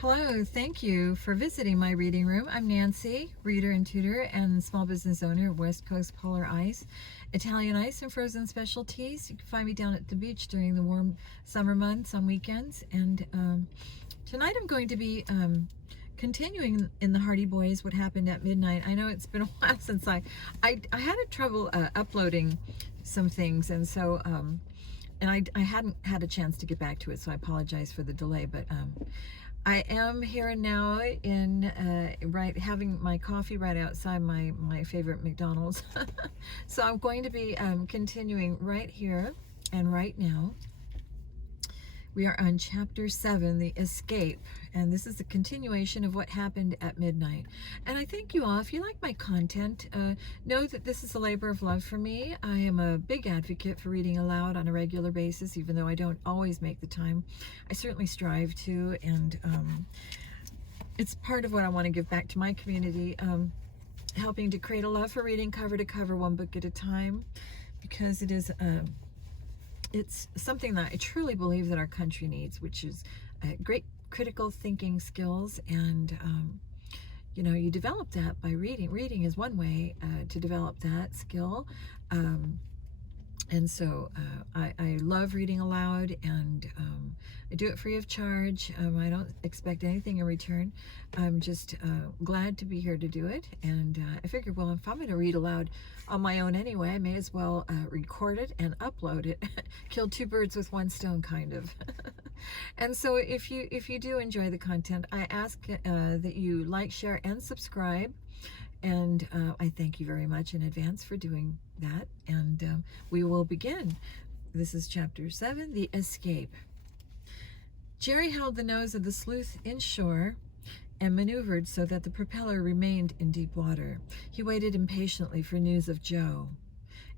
Hello, thank you for visiting my reading room. I'm Nancy, reader and tutor and small business owner of West Coast Polar Ice, Italian Ice and Frozen Specialties. You can find me down at the beach during the warm summer months on weekends. And tonight I'm going to be continuing in the Hardy Boys, What Happened at Midnight. I know it's been a while since I had trouble uploading some things, and so and I hadn't had a chance to get back to it, so I apologize for the delay, but I am here now in having my coffee right outside my favorite McDonald's. So I'm going to be continuing right here and right now. We are on chapter 7, The Escape, and this is a continuation of What Happened at Midnight. And I thank you all. If you like my content, know that this is a labor of love for me. I am a big advocate for reading aloud on a regular basis, even though I don't always make the time. I certainly strive to, and it's part of what I want to give back to my community, helping to create a love for reading cover to cover, one book at a time, because it is it's something that I truly believe that our country needs, which is great critical thinking skills. And you know, you develop that by reading. Reading is one way to develop that skill. And so I love reading aloud, and I do it free of charge. I don't expect anything in return. I'm just glad to be here to do it. And I figured, well, if I'm going to read aloud on my own anyway, I may as well record it and upload it. Kill two birds with one stone, kind of. And so if you do enjoy the content, I ask that you like, share, and subscribe. And I thank you very much in advance for doing that. And we will begin. This is chapter 7, The Escape. Jerry held the nose of the sleuth inshore and maneuvered so that the propeller remained in deep water. He waited impatiently for news of Joe.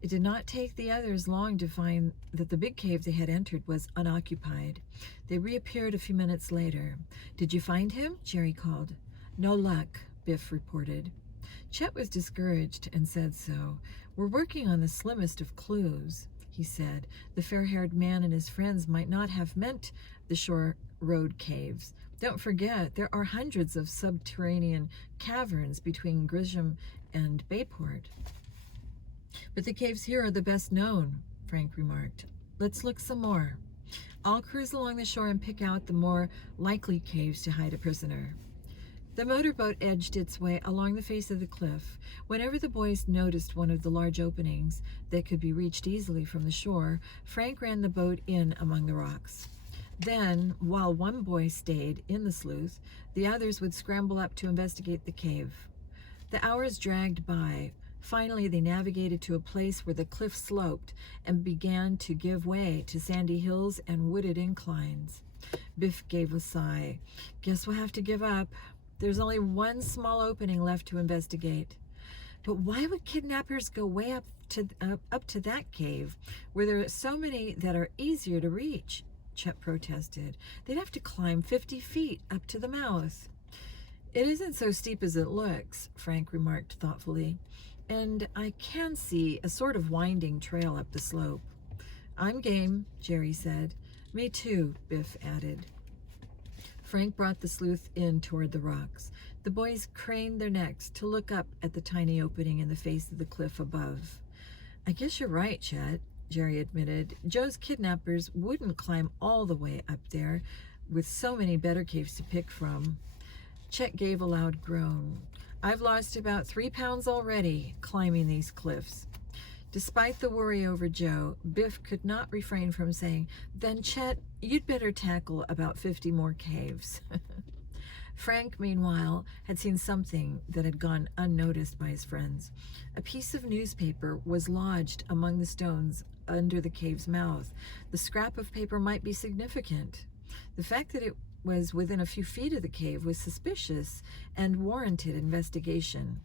It did not take the others long to find that the big cave they had entered was unoccupied. They reappeared a few minutes later. "Did you find him?" Jerry called. "No luck," Biff reported. Chet was discouraged and said so. "We're working on the slimmest of clues," he said. The fair-haired man and his friends might not have meant the shore road caves. Don't forget, there are hundreds of subterranean caverns between Grisham and Bayport. "But the caves here are the best known," Frank remarked. "Let's look some more. I'll cruise along the shore and pick out the more likely caves to hide a prisoner." The motorboat edged its way along the face of the cliff. Whenever the boys noticed one of the large openings that could be reached easily from the shore, Frank ran the boat in among the rocks. Then, while one boy stayed in the sleuth, the others would scramble up to investigate the cave. The hours dragged by. Finally, they navigated to a place where the cliff sloped and began to give way to sandy hills and wooded inclines. Biff gave a sigh. "Guess we'll have to give up. There's only one small opening left to investigate." "But why would kidnappers go way up to that cave, where there are so many that are easier to reach?" Chet protested. "They'd have to climb 50 feet up to the mouth." "It isn't so steep as it looks," Frank remarked thoughtfully. "And I can see a sort of winding trail up the slope." "I'm game," Jerry said. "Me too," Biff added. Frank brought the sleuth in toward the rocks. The boys craned their necks to look up at the tiny opening in the face of the cliff above. "I guess you're right, Chet," Jerry admitted. "Joe's kidnappers wouldn't climb all the way up there, with so many better caves to pick from." Chet gave a loud groan. "I've lost about 3 pounds already climbing these cliffs." Despite the worry over Joe, Biff could not refrain from saying, "Then, Chet, you'd better tackle about 50 more caves." Frank, meanwhile, had seen something that had gone unnoticed by his friends. A piece of newspaper was lodged among the stones under the cave's mouth. The scrap of paper might be significant. The fact that it was within a few feet of the cave was suspicious and warranted investigation.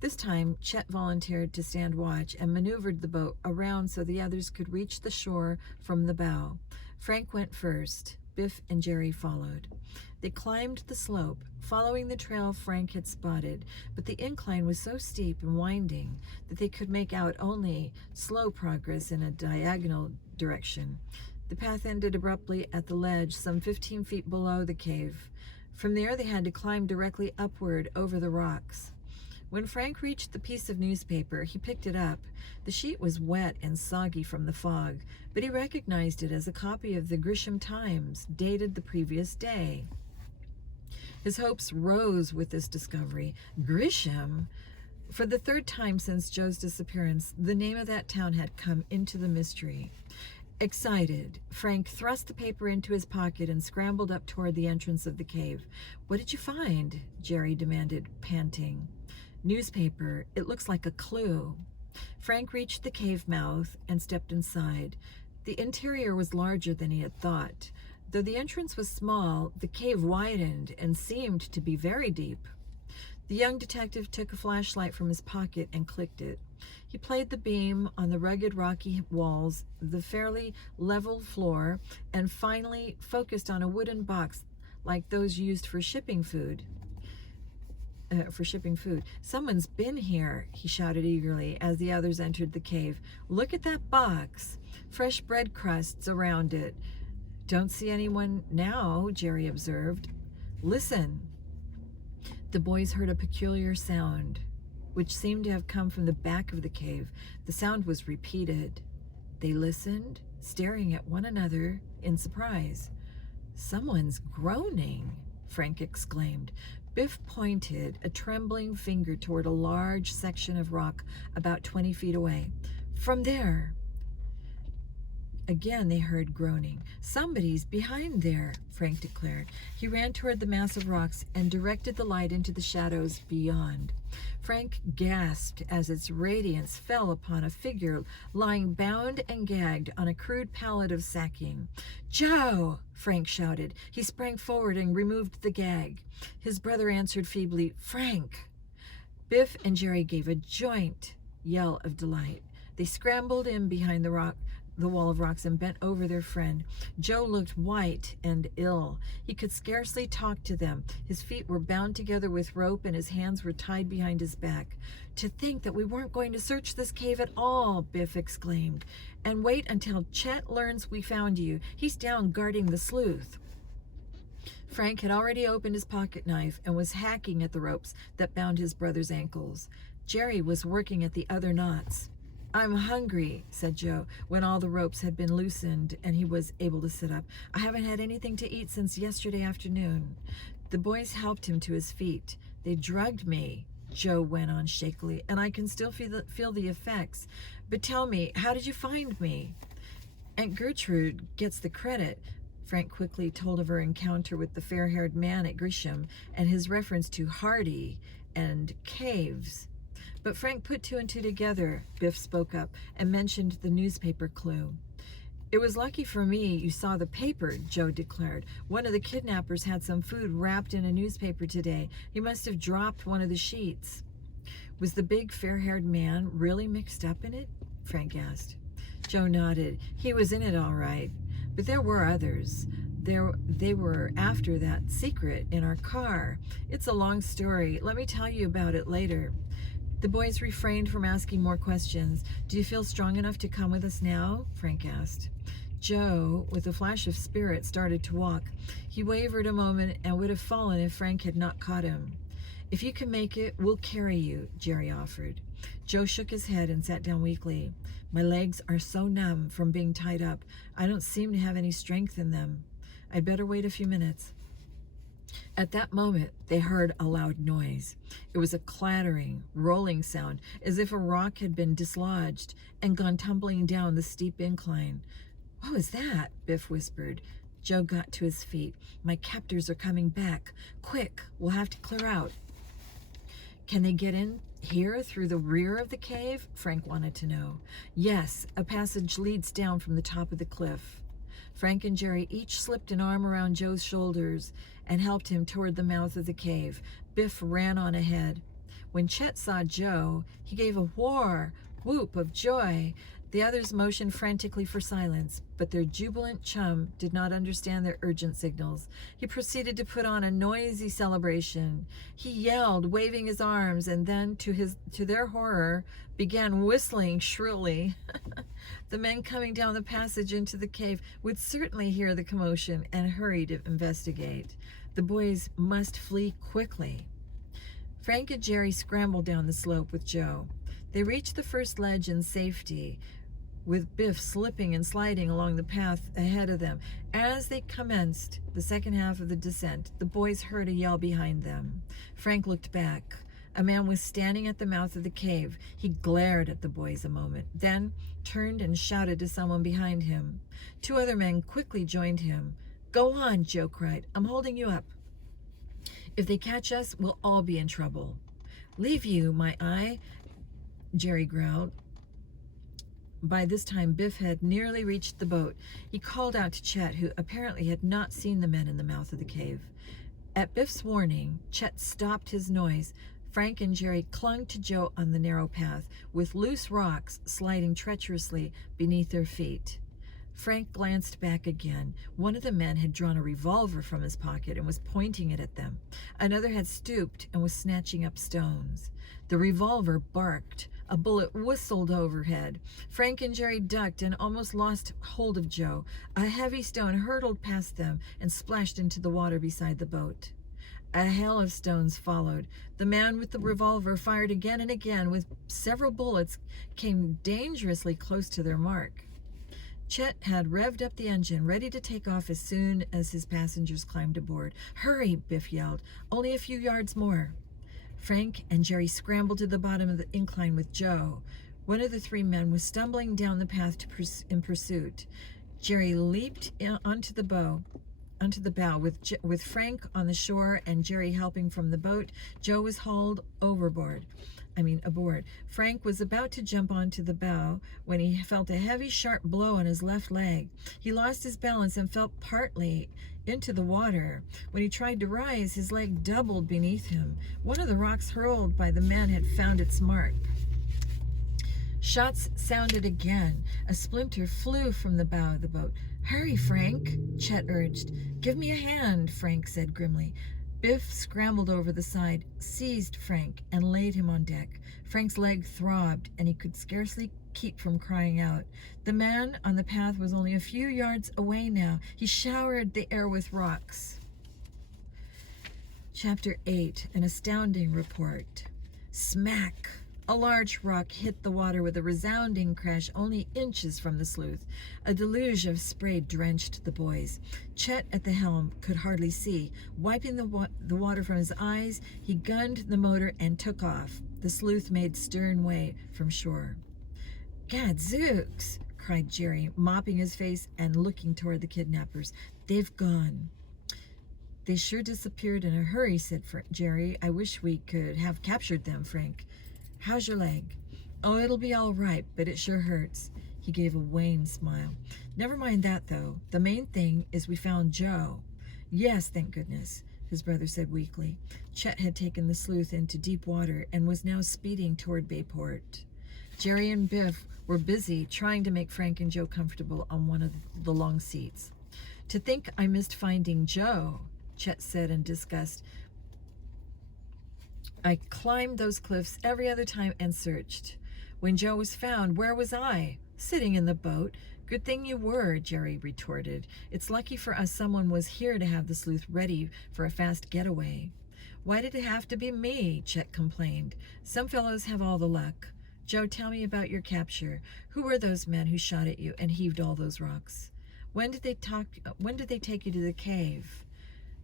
This time, Chet volunteered to stand watch and maneuvered the boat around so the others could reach the shore from the bow. Frank went first. Biff and Jerry followed. They climbed the slope, following the trail Frank had spotted, but the incline was so steep and winding that they could make out only slow progress in a diagonal direction. The path ended abruptly at the ledge some 15 feet below the cave. From there, they had to climb directly upward over the rocks. When Frank reached the piece of newspaper, he picked it up. The sheet was wet and soggy from the fog, but he recognized it as a copy of the Grisham Times, dated the previous day. His hopes rose with this discovery. Grisham? For the third time since Joe's disappearance, the name of that town had come into the mystery. Excited, Frank thrust the paper into his pocket and scrambled up toward the entrance of the cave. "What did you find?" Jerry demanded, panting. "Newspaper. It looks like a clue." Frank reached the cave mouth and stepped inside. The interior was larger than he had thought. Though the entrance was small, the cave widened and seemed to be very deep. The young detective took a flashlight from his pocket and clicked it. He played the beam on the rugged rocky walls, the fairly level floor, and finally focused on a wooden box like those used for shipping food. "Someone's been here," he shouted eagerly as the others entered the cave. "Look at that box. Fresh bread crusts around it." "Don't see anyone now," Jerry observed. "Listen." The boys heard a peculiar sound, which seemed to have come from the back of the cave. The sound was repeated. They listened, staring at one another in surprise. "Someone's groaning," Frank exclaimed. Biff pointed a trembling finger toward a large section of rock about 20 feet away. "From there." Again they heard groaning. "Somebody's behind there," Frank declared. He ran toward the mass of rocks and directed the light into the shadows beyond. Frank gasped as its radiance fell upon a figure lying bound and gagged on a crude pallet of sacking. "Joe!" Frank shouted. He sprang forward and removed the gag. His brother answered feebly, "Frank!" Biff and Jerry gave a joint yell of delight. They scrambled in behind the wall of rocks and bent over their friend. Joe looked white and ill. He could scarcely talk to them. His feet were bound together with rope and his hands were tied behind his back. "To think that we weren't going to search this cave at all," Biff exclaimed. "And wait until Chet learns we found you. He's down guarding the sleuth." Frank had already opened his pocket knife and was hacking at the ropes that bound his brother's ankles. Jerry was working at the other knots. "I'm hungry," said Joe, when all the ropes had been loosened and he was able to sit up. "I haven't had anything to eat since yesterday afternoon." The boys helped him to his feet. "They drugged me," Joe went on shakily, "and I can still feel the effects. But tell me, how did you find me?" "Aunt Gertrude gets the credit." Frank quickly told of her encounter with the fair-haired man at Grisham and his reference to Hardy and caves. But Frank put two and two together. Biff spoke up and mentioned the newspaper clue. "It was lucky for me you saw the paper," Joe declared. "One of the kidnappers had some food wrapped in a newspaper today. He must have dropped one of the sheets." "Was the big fair-haired man really mixed up in it?" Frank asked. Joe nodded. "He was in it all right. But there were others. They were after that secret in our car. It's a long story. Let me tell you about it later." The boys refrained from asking more questions. "Do you feel strong enough to come with us now?" Frank asked. Joe, with a flash of spirit, started to walk. He wavered a moment and would have fallen if Frank had not caught him. "If you can make it, we'll carry you," Jerry offered. Joe shook his head and sat down weakly. "My legs are so numb from being tied up. I don't seem to have any strength in them. I'd better wait a few minutes." At that moment, they heard a loud noise. It was a clattering, rolling sound, as if a rock had been dislodged and gone tumbling down the steep incline. "What was that?" Biff whispered. Joe got to his feet. "My captors are coming back. Quick, we'll have to clear out." "Can they get in here through the rear of the cave?" Frank wanted to know. "Yes, a passage leads down from the top of the cliff." Frank and Jerry each slipped an arm around Joe's shoulders and helped him toward the mouth of the cave. Biff ran on ahead. When Chet saw Joe, he gave a whoop of joy. The others motioned frantically for silence, but their jubilant chum did not understand their urgent signals. He proceeded to put on a noisy celebration. He yelled, waving his arms, and then, to their horror, began whistling shrilly. The men coming down the passage into the cave would certainly hear the commotion and hurry to investigate. The boys must flee quickly. Frank and Jerry scrambled down the slope with Joe. They reached the first ledge in safety, with Biff slipping and sliding along the path ahead of them. As they commenced the second half of the descent, the boys heard a yell behind them. Frank looked back. A man was standing at the mouth of the cave. He glared at the boys a moment, then turned and shouted to someone behind him. Two other men quickly joined him. "Go on," Joe cried. "I'm holding you up. If they catch us, we'll all be in trouble." "Leave you, my eye," Jerry growled. By this time, Biff had nearly reached the boat. He called out to Chet, who apparently had not seen the men in the mouth of the cave. At Biff's warning, Chet stopped his noise. Frank and Jerry clung to Joe on the narrow path, with loose rocks sliding treacherously beneath their feet. Frank glanced back again. One of the men had drawn a revolver from his pocket and was pointing it at them. Another had stooped and was snatching up stones. The revolver barked. A bullet whistled overhead. Frank and Jerry ducked and almost lost hold of Joe. A heavy stone hurtled past them and splashed into the water beside the boat. A hail of stones followed. The man with the revolver fired again and again, with several bullets came dangerously close to their mark. Chet had revved up the engine, ready to take off as soon as his passengers climbed aboard. "Hurry," Biff yelled. "Only a few yards more." Frank and Jerry scrambled to the bottom of the incline with Joe. One of the three men was stumbling down the path in pursuit. Jerry leaped onto the bow, with Frank on the shore and Jerry helping from the boat. Joe was hauled aboard. Frank was about to jump onto the bow when he felt a heavy, sharp blow on his left leg. He lost his balance and fell partly into the water. When he tried to rise, his leg doubled beneath him. One of the rocks hurled by the man had found its mark. Shots sounded again. A splinter flew from the bow of the boat. "Hurry, Frank," Chet urged. "Give me a hand," Frank said grimly. Biff scrambled over the side, seized Frank, and laid him on deck. Frank's leg throbbed, and he could scarcely keep from crying out. The man on the path was only a few yards away now. He showered the air with rocks. Chapter 8, An Astounding Report. Smack! A large rock hit the water with a resounding crash only inches from the sleuth. A deluge of spray drenched the boys. Chet at the helm could hardly see. Wiping the water from his eyes, he gunned the motor and took off. The sleuth made stern way from shore. "Gadzooks!" cried Jerry, mopping his face and looking toward the kidnappers. "They've gone." "They sure disappeared in a hurry," said Jerry. "I wish we could have captured them, Frank. How's your leg?" "Oh, it'll be all right, but it sure hurts." He gave a wan smile. "Never mind that, though. The main thing is we found Joe." "Yes, thank goodness," his brother said weakly. Chet had taken the sleuth into deep water and was now speeding toward Bayport. Jerry and Biff were busy trying to make Frank and Joe comfortable on one of the long seats. "To think I missed finding Joe," Chet said in disgust. "I climbed those cliffs every other time and searched. When Joe was found, where was I? Sitting in the boat." "Good thing you were," Jerry retorted. "It's lucky for us someone was here to have the sleuth ready for a fast getaway." "Why did it have to be me?" Chet complained. "Some fellows have all the luck. Joe, tell me about your capture. Who were those men who shot at you and heaved all those rocks? When did they take you to the cave?"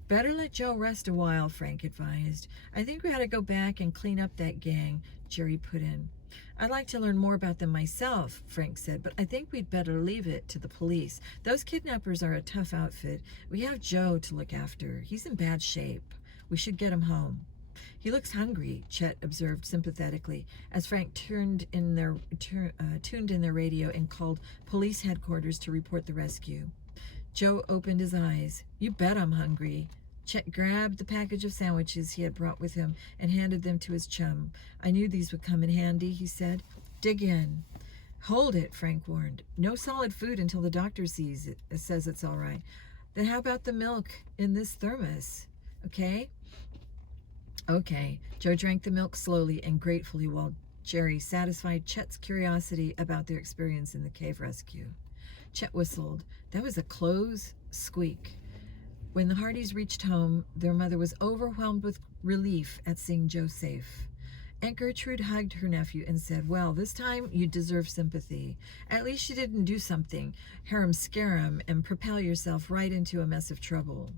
"Better let Joe rest a while," Frank advised. "I think we ought to go back and clean up that gang," Jerry put in. "I'd like to learn more about them myself," Frank said, "but I think we'd better leave it to the police. Those kidnappers are a tough outfit. We have Joe to look after. He's in bad shape. We should get him home." "He looks hungry," Chet observed sympathetically, as Frank tuned in their radio and called police headquarters to report the rescue. Joe opened his eyes. "You bet I'm hungry." Chet grabbed the package of sandwiches he had brought with him and handed them to his chum. "I knew these would come in handy," he said. "Dig in." Hold it, Frank warned. No solid food until the doctor says it's all right. Then how about the milk in this thermos? Okay? Okay. Joe drank the milk slowly and gratefully while Jerry satisfied Chet's curiosity about their experience in the cave rescue. Chet whistled. That was a close squeak. When the Hardys reached home, their mother was overwhelmed with relief at seeing Joe safe. Aunt Gertrude hugged her nephew and said, well, this time you deserve sympathy. At least you didn't do something, harum-scarum, and propel yourself right into a mess of trouble.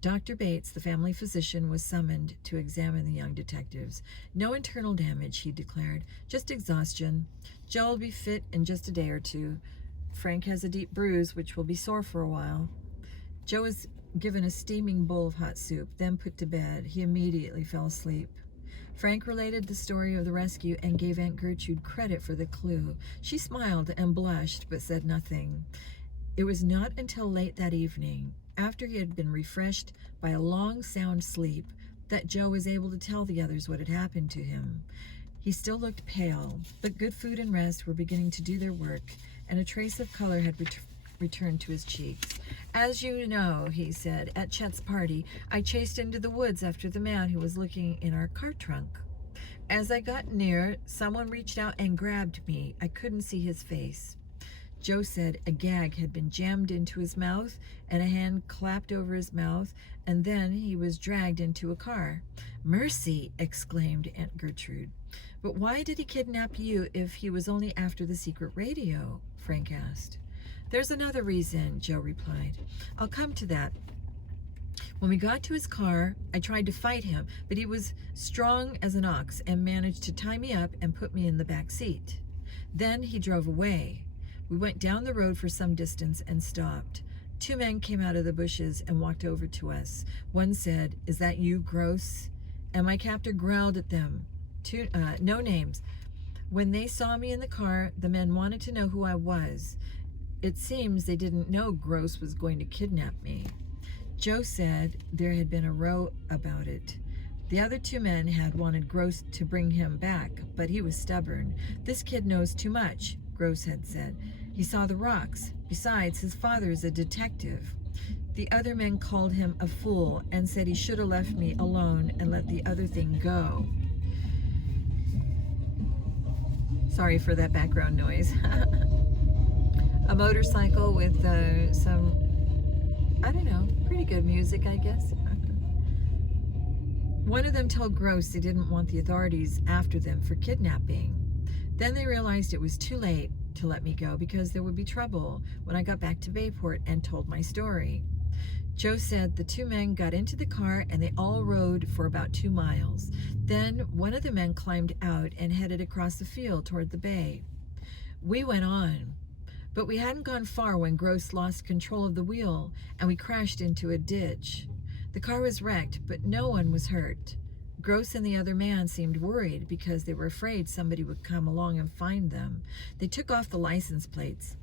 Dr. Bates, the family physician, was summoned to examine the young detectives. No internal damage, he declared, just exhaustion. Joe will be fit in just a day or two. Frank has a deep bruise, which will be sore for a while. Joe was given a steaming bowl of hot soup, then put to bed. He immediately fell asleep. Frank related the story of the rescue and gave Aunt Gertrude credit for the clue. She smiled and blushed, but said nothing. It was not until late that evening, after he had been refreshed by a long, sound sleep, that Joe was able to tell the others what had happened to him. He still looked pale, but good food and rest were beginning to do their work, and a trace of color had returned to his cheeks. As you know, he said, at Chet's party, I chased into the woods after the man who was looking in our car trunk. As I got near, someone reached out and grabbed me. I couldn't see his face. Joe said a gag had been jammed into his mouth and a hand clapped over his mouth, and then he was dragged into a car. Mercy, exclaimed Aunt Gertrude. But why did he kidnap you if he was only after the secret radio? Frank asked. There's another reason, Joe replied. I'll come to that. When we got to his car, I tried to fight him, but he was strong as an ox and managed to tie me up and put me in the back seat. Then he drove away. We went down the road for some distance and stopped. Two men came out of the bushes and walked over to us. One said, "Is that you, Gross?" And my captor growled at them. No names. When they saw me in the car, the men wanted to know who I was. It seems they didn't know Gross was going to kidnap me. Joe said there had been a row about it. The other two men had wanted Gross to bring him back, but he was stubborn. This kid knows too much, Gross had said. He saw the rocks. Besides, his father is a detective. The other men called him a fool and said he should have left me alone and let the other thing go. Sorry for that background noise. A motorcycle with some, I don't know, pretty good music, I guess. One of them told Gross they didn't want the authorities after them for kidnapping. Then they realized it was too late to let me go because there would be trouble when I got back to Bayport and told my story. Joe said the two men got into the car and they all rode for about 2 miles. Then one of the men climbed out and headed across the field toward the bay. We went on. But we hadn't gone far when Gross lost control of the wheel and we crashed into a ditch. The car was wrecked, but no one was hurt. Gross and the other man seemed worried because they were afraid somebody would come along and find them. They took off the license plates.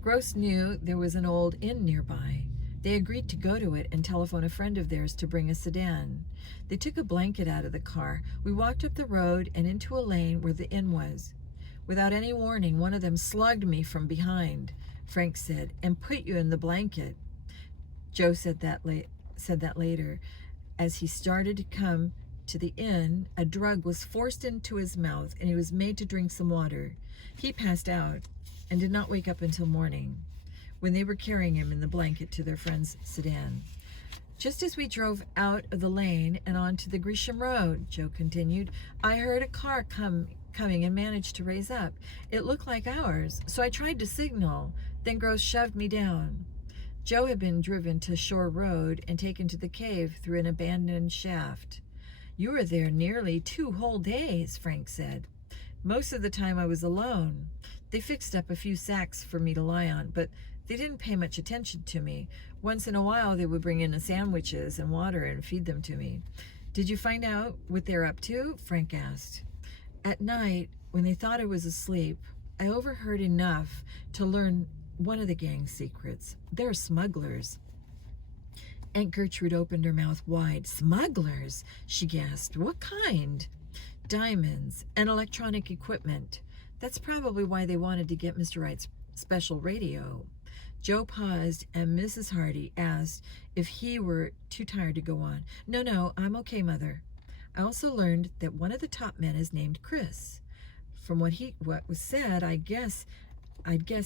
Gross knew there was an old inn nearby. They agreed to go to it and telephone a friend of theirs to bring a sedan. They took a blanket out of the car. We walked up the road and into a lane where the inn was. Without any warning, one of them slugged me from behind, Frank said, and put you in the blanket. Joe said that later. As he started to come to the inn, a drug was forced into his mouth and he was made to drink some water. He passed out and did not wake up until morning, when they were carrying him in the blanket to their friend's sedan. Just as we drove out of the lane and onto the Gresham Road, Joe continued, I heard a car coming and managed to raise up. It looked like ours, so I tried to signal. Then Gross shoved me down. Joe had been driven to Shore Road and taken to the cave through an abandoned shaft. You were there nearly 2 whole days, Frank said. Most of the time I was alone. They fixed up a few sacks for me to lie on, but they didn't pay much attention to me. Once in a while they would bring in the sandwiches and water and feed them to me. Did you find out what they're up to? Frank asked. At night, when they thought I was asleep, I overheard enough to learn one of the gang's secrets. They're smugglers. Aunt Gertrude opened her mouth wide. Smugglers? She gasped. What kind? Diamonds and electronic equipment. That's probably why they wanted to get Mr. Wright's special radio. Joe paused, and Mrs. Hardy asked if he were too tired to go on. No, I'm okay, Mother. I also learned that one of the top men is named Chris. From what was said, I'd guess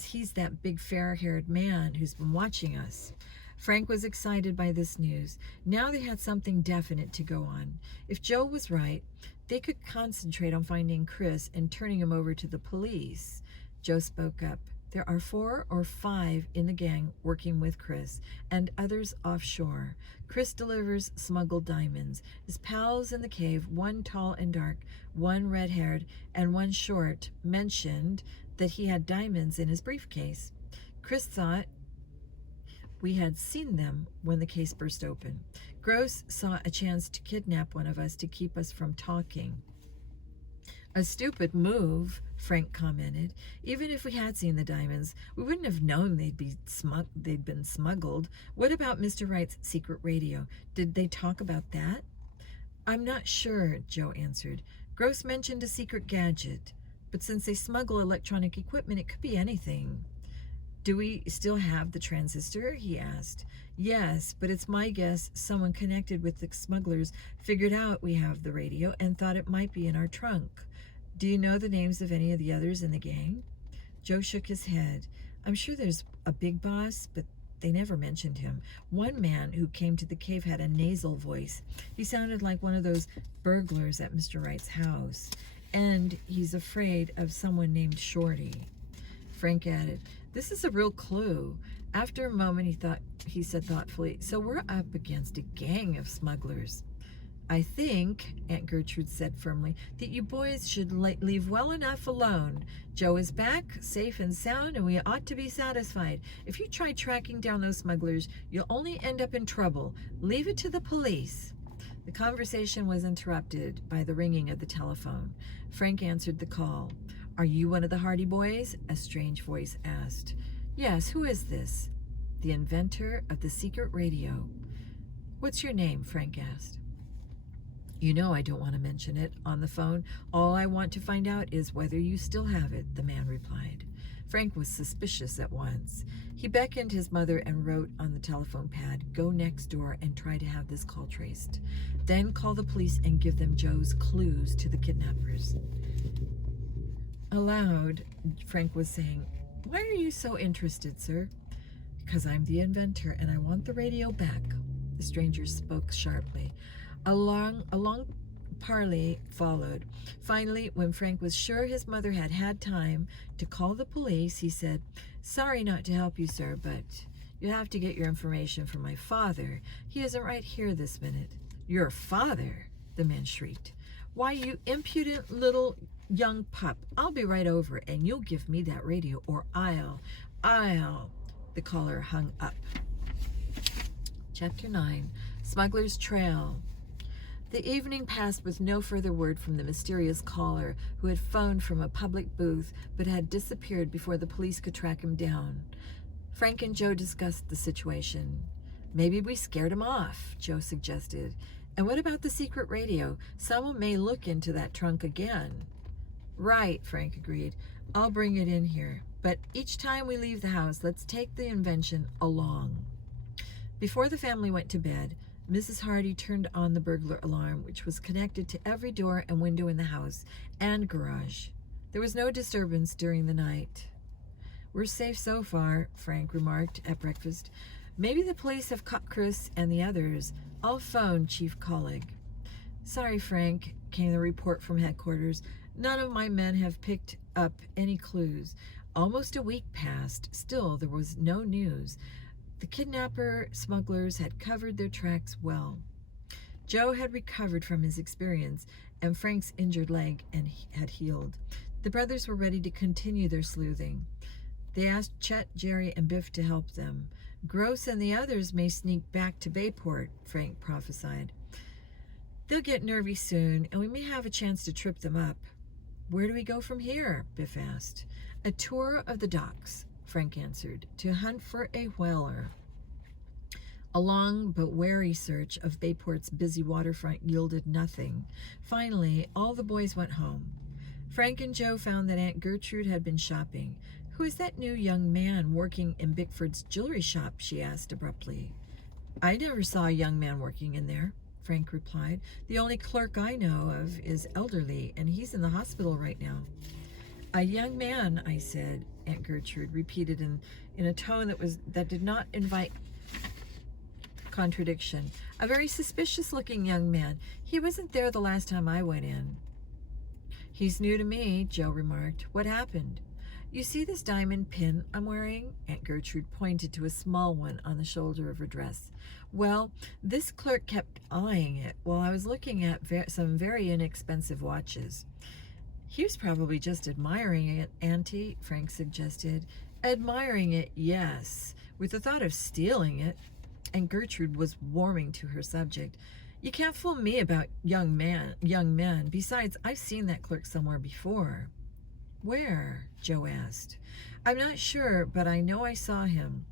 he's that big fair-haired man who's been watching us. Frank was excited by this news. Now they had something definite to go on. If Joe was right, they could concentrate on finding Chris and turning him over to the police. Joe spoke up. There are 4 or 5 in the gang working with Chris, and others offshore. Chris delivers smuggled diamonds. His pals in the cave, one tall and dark, one red-haired, and one short, mentioned that he had diamonds in his briefcase. Chris thought we had seen them when the case burst open. Gross saw a chance to kidnap one of us to keep us from talking. A stupid move, Frank commented. Even if we had seen the diamonds, we wouldn't have known they'd been smuggled. What about Mr. Wright's secret radio? Did they talk about that? I'm not sure, Joe answered. Gross mentioned a secret gadget, but since they smuggle electronic equipment, it could be anything. Do we still have the transistor? He asked. Yes, but it's my guess someone connected with the smugglers figured out we have the radio and thought it might be in our trunk. Do you know the names of any of the others in the gang? Joe shook his head. I'm sure there's a big boss, but they never mentioned him. One man who came to the cave had a nasal voice. He sounded like one of those burglars at Mr. Wright's house. And he's afraid of someone named Shorty. Frank added, this is a real clue. After a moment, he said thoughtfully, so we're up against a gang of smugglers. I think, Aunt Gertrude said firmly, that you boys should leave well enough alone. Joe is back, safe and sound, and we ought to be satisfied. If you try tracking down those smugglers, you'll only end up in trouble. Leave it to the police. The conversation was interrupted by the ringing of the telephone. Frank answered the call. Are you one of the Hardy boys? A strange voice asked. Yes, who is this? The inventor of the secret radio. What's your name? Frank asked. You know I don't want to mention it on the phone. All I want to find out is whether you still have it, the man replied. Frank was suspicious at once. He beckoned his mother and wrote on the telephone pad, go next door and try to have this call traced. Then call the police and give them Joe's clues to the kidnappers. Aloud, Frank was saying, why are you so interested, sir? Because I'm the inventor and I want the radio back. The stranger spoke sharply. A long parley followed. Finally, when Frank was sure his mother had had time to call the police, he said, sorry not to help you, sir, but you have to get your information from my father. He isn't right here this minute. Your father? The man shrieked. Why, you impudent little young pup. I'll be right over and you'll give me that radio or I'll. The caller hung up. Chapter 9, Smuggler's Trail. The evening passed with no further word from the mysterious caller who had phoned from a public booth but had disappeared before the police could track him down. Frank and Joe discussed the situation. Maybe we scared him off, Joe suggested. And what about the secret radio? Someone may look into that trunk again. Right, Frank agreed. I'll bring it in here. But each time we leave the house, let's take the invention along. Before the family went to bed, Mrs. Hardy turned on the burglar alarm, which was connected to every door and window in the house and garage. There was no disturbance during the night. We're safe so far, Frank remarked at breakfast. Maybe the police have caught Chris and the others. I'll phone Chief Colleague. Sorry, Frank, came the report from headquarters. None of my men have picked up any clues. Almost a week passed. Still, there was no news. The kidnapper smugglers had covered their tracks well. Joe had recovered from his experience, and Frank's injured leg had healed. The brothers were ready to continue their sleuthing. They asked Chet, Jerry, and Biff to help them. Gross and the others may sneak back to Bayport, Frank prophesied. They'll get nervy soon, and we may have a chance to trip them up. Where do we go from here? Biff asked. A tour of the docks, Frank answered, to hunt for a whaler. A long but wary search of Bayport's busy waterfront yielded nothing. Finally, all the boys went home. Frank and Joe found that Aunt Gertrude had been shopping. "Who is that new young man working in Bickford's jewelry shop?" she asked abruptly. "I never saw a young man working in there," Frank replied. "The only clerk I know of is elderly, and he's in the hospital right now." "A young man," I said, Aunt Gertrude repeated in a tone that did not invite contradiction. "A very suspicious-looking young man. He wasn't there the last time I went in." "He's new to me," Joe remarked. "What happened?" "You see this diamond pin I'm wearing?" Aunt Gertrude pointed to a small one on the shoulder of her dress. "Well, this clerk kept eyeing it while I was looking at some very inexpensive watches." "He was probably just admiring it, Auntie," Frank suggested. "Admiring it, yes. With the thought of stealing it." And Gertrude was warming to her subject. "You can't fool me about young men. Besides, I've seen that clerk somewhere before." "Where?" Joe asked. "I'm not sure, but I know I saw him."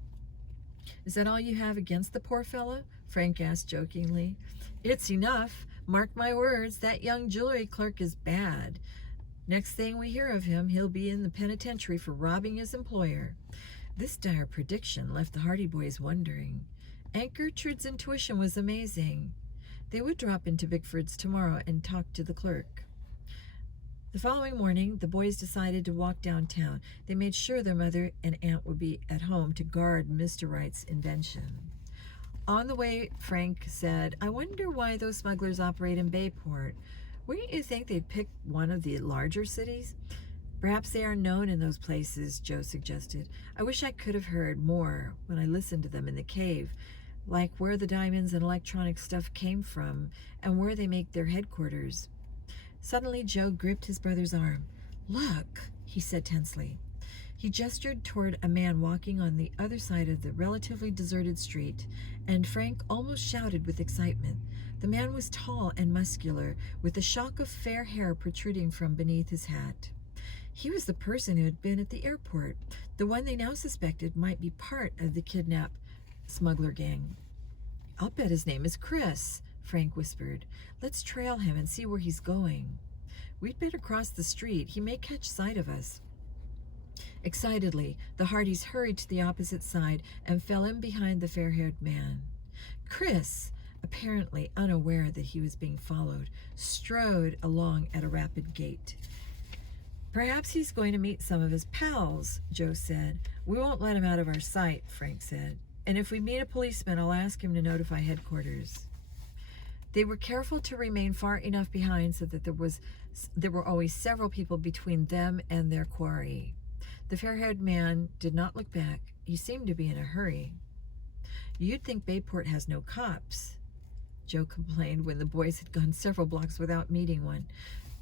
"Is that all you have against the poor fellow?" Frank asked jokingly. "It's enough. Mark my words, that young jewelry clerk is bad. Next thing we hear of him, he'll be in the penitentiary for robbing his employer." This dire prediction left the Hardy boys wondering. Aunt Gertrude's intuition was amazing. They would drop into Bickford's tomorrow and talk to the clerk. The following morning, the boys decided to walk downtown. They made sure their mother and aunt would be at home to guard Mr. Wright's invention. On the way, Frank said, "I wonder why those smugglers operate in Bayport. Wouldn't you think they'd pick one of the larger cities?" "Perhaps they are known in those places," Joe suggested. "I wish I could have heard more when I listened to them in the cave, like where the diamonds and electronic stuff came from and where they make their headquarters." Suddenly, Joe gripped his brother's arm. "Look," he said tensely. He gestured toward a man walking on the other side of the relatively deserted street, and Frank almost shouted with excitement. The man was tall and muscular, with a shock of fair hair protruding from beneath his hat. He was the person who had been at the airport, the one they now suspected might be part of the kidnapped smuggler gang. "I'll bet his name is Chris," Frank whispered. "Let's trail him and see where he's going." "We'd better cross the street. He may catch sight of us." Excitedly, the Hardys hurried to the opposite side and fell in behind the fair-haired man. Chris, apparently unaware that he was being followed, strode along at a rapid gait. "Perhaps he's going to meet some of his pals," Joe said. "We won't let him out of our sight," Frank said. "And if we meet a policeman, I'll ask him to notify headquarters." They were careful to remain far enough behind so that there were always several people between them and their quarry. The fair-haired man did not look back. He seemed to be in a hurry. "You'd think Bayport has no cops," Joe complained when the boys had gone several blocks without meeting one.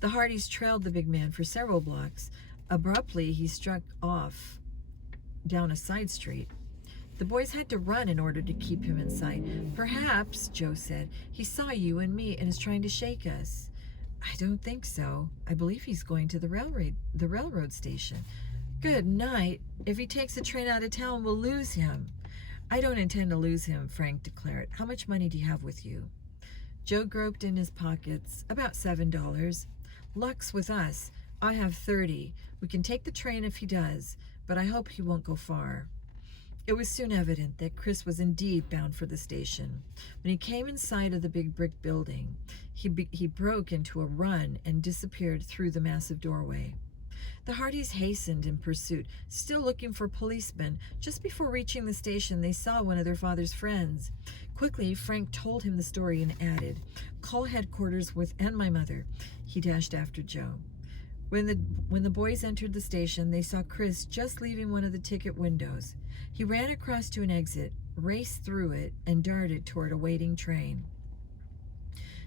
The Hardys trailed the big man for several blocks. Abruptly, he struck off down a side street. The boys had to run in order to keep him in sight. "Perhaps," Joe said, "he saw you and me and is trying to shake us." "I don't think so. I believe he's going to the railroad station." "Good night. If he takes a train out of town, we'll lose him." "I don't intend to lose him," Frank declared. "How much money do you have with you?" Joe groped in his pockets. "About $7. Luck's with us. I have 30. We can take the train if he does, but I hope he won't go far." It was soon evident that Chris was indeed bound for the station. When he came in sight of the big brick building, he broke into a run and disappeared through the massive doorway. The Hardys hastened in pursuit, still looking for policemen. Just before reaching the station, they saw one of their father's friends. Quickly, Frank told him the story and added, "Call headquarters and my mother." He dashed after Joe. When the boys entered the station, they saw Chris just leaving one of the ticket windows. He ran across to an exit, raced through it, and darted toward a waiting train.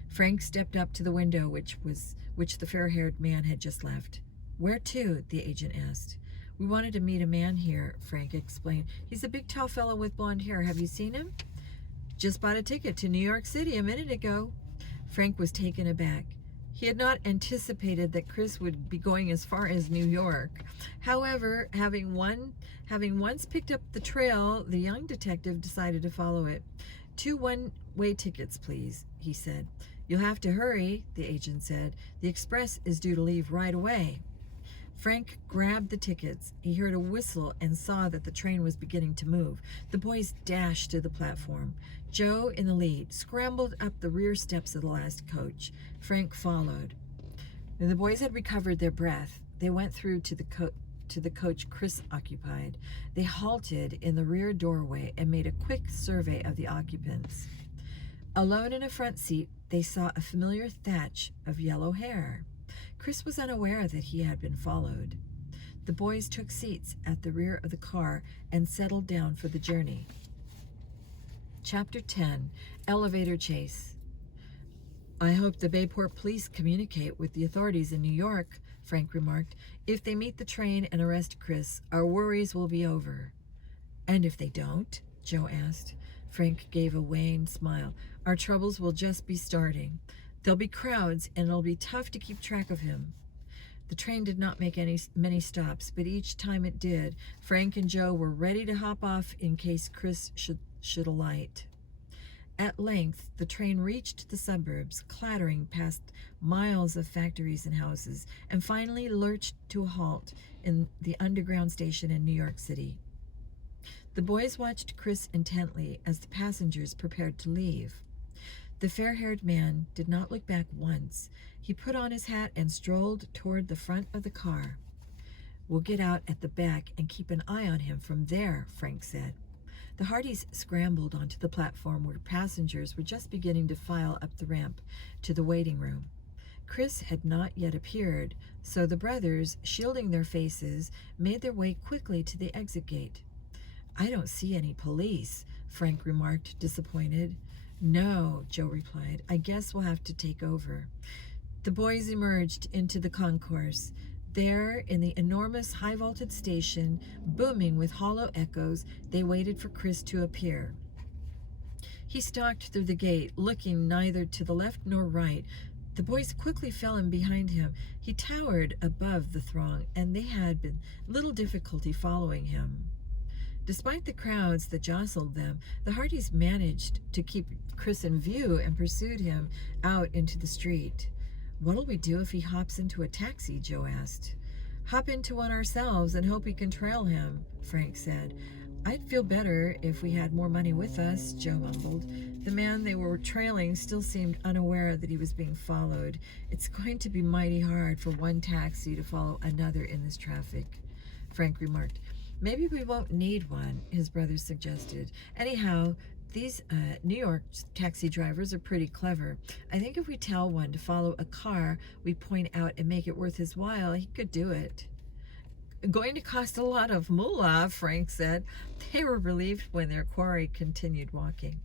Frank stepped up to the window which the fair-haired man had just left. "Where to?" the agent asked. "We wanted to meet a man here," Frank explained. "He's a big, tall fellow with blonde hair. Have you seen him?" "Just bought a ticket to New York City a minute ago." Frank was taken aback. He had not anticipated that Chris would be going as far as New York. However, having once picked up the trail, the young detective decided to follow it. "2 one-way tickets, please," he said. "You'll have to hurry," the agent said. "The express is due to leave right away." Frank grabbed the tickets. He heard a whistle and saw that the train was beginning to move. The boys dashed to the platform. Joe, in the lead, scrambled up the rear steps of the last coach. Frank followed. When the boys had recovered their breath, they went through to the coach Chris occupied. They halted in the rear doorway and made a quick survey of the occupants. Alone in a front seat, they saw a familiar thatch of yellow hair. Chris was unaware that he had been followed. The boys took seats at the rear of the car and settled down for the journey. Chapter 10, Elevator Chase. "I hope the Bayport police communicate with the authorities in New York," Frank remarked. "If they meet the train and arrest Chris, our worries will be over." "And if they don't?" Joe asked. Frank gave a wan smile. "Our troubles will just be starting. There'll be crowds, and it'll be tough to keep track of him." The train did not make many stops, but each time it did, Frank and Joe were ready to hop off in case Chris should alight. At length, the train reached the suburbs, clattering past miles of factories and houses, and finally lurched to a halt in the underground station in New York City. The boys watched Chris intently as the passengers prepared to leave. The fair-haired man did not look back once. He put on his hat and strolled toward the front of the car. "We'll get out at the back and keep an eye on him from there," Frank said. The Hardys scrambled onto the platform where passengers were just beginning to file up the ramp to the waiting room. Chris had not yet appeared, so the brothers, shielding their faces, made their way quickly to the exit gate. "I don't see any police," Frank remarked, disappointed. "No," Joe replied. "I guess we'll have to take over." The boys emerged into the concourse. There, in the enormous high-vaulted station, booming with hollow echoes, they waited for Chris to appear. He stalked through the gate, looking neither to the left nor right. The boys quickly fell in behind him. He towered above the throng, and they had been little difficulty following him. Despite the crowds that jostled them, the Hardys managed to keep Chris in view and pursued him out into the street. "What'll we do if he hops into a taxi?" Joe asked. "Hop into one ourselves and hope we can trail him," Frank said. "I'd feel better if we had more money with us," Joe mumbled. The man they were trailing still seemed unaware that he was being followed. "It's going to be mighty hard for one taxi to follow another in this traffic," Frank remarked. "Maybe we won't need one," his brother suggested. "Anyhow, these New York taxi drivers are pretty clever. I think if we tell one to follow a car we point out and make it worth his while, he could do it." "Going to cost a lot of moolah," Frank said. They were relieved when their quarry continued walking.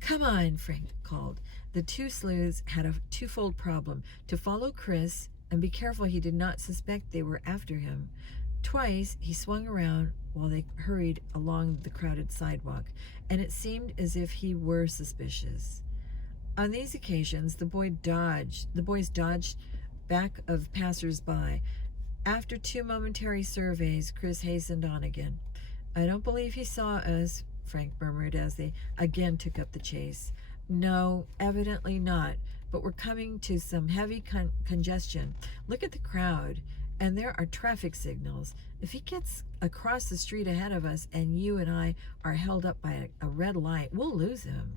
"Come on," Frank called. The two sleuths had a twofold problem: to follow Chris and be careful he did not suspect they were after him. Twice he swung around while they hurried along the crowded sidewalk, and it seemed as if he were suspicious. On these occasions, the boys dodged back of passers-by. After two momentary surveys, Chris hastened on again. "I don't believe he saw us," Frank murmured as they again took up the chase. "No, evidently not, but we're coming to some heavy congestion. Look at the crowd. And there are traffic signals. If he gets across the street ahead of us and you and I are held up by a red light, we'll lose him."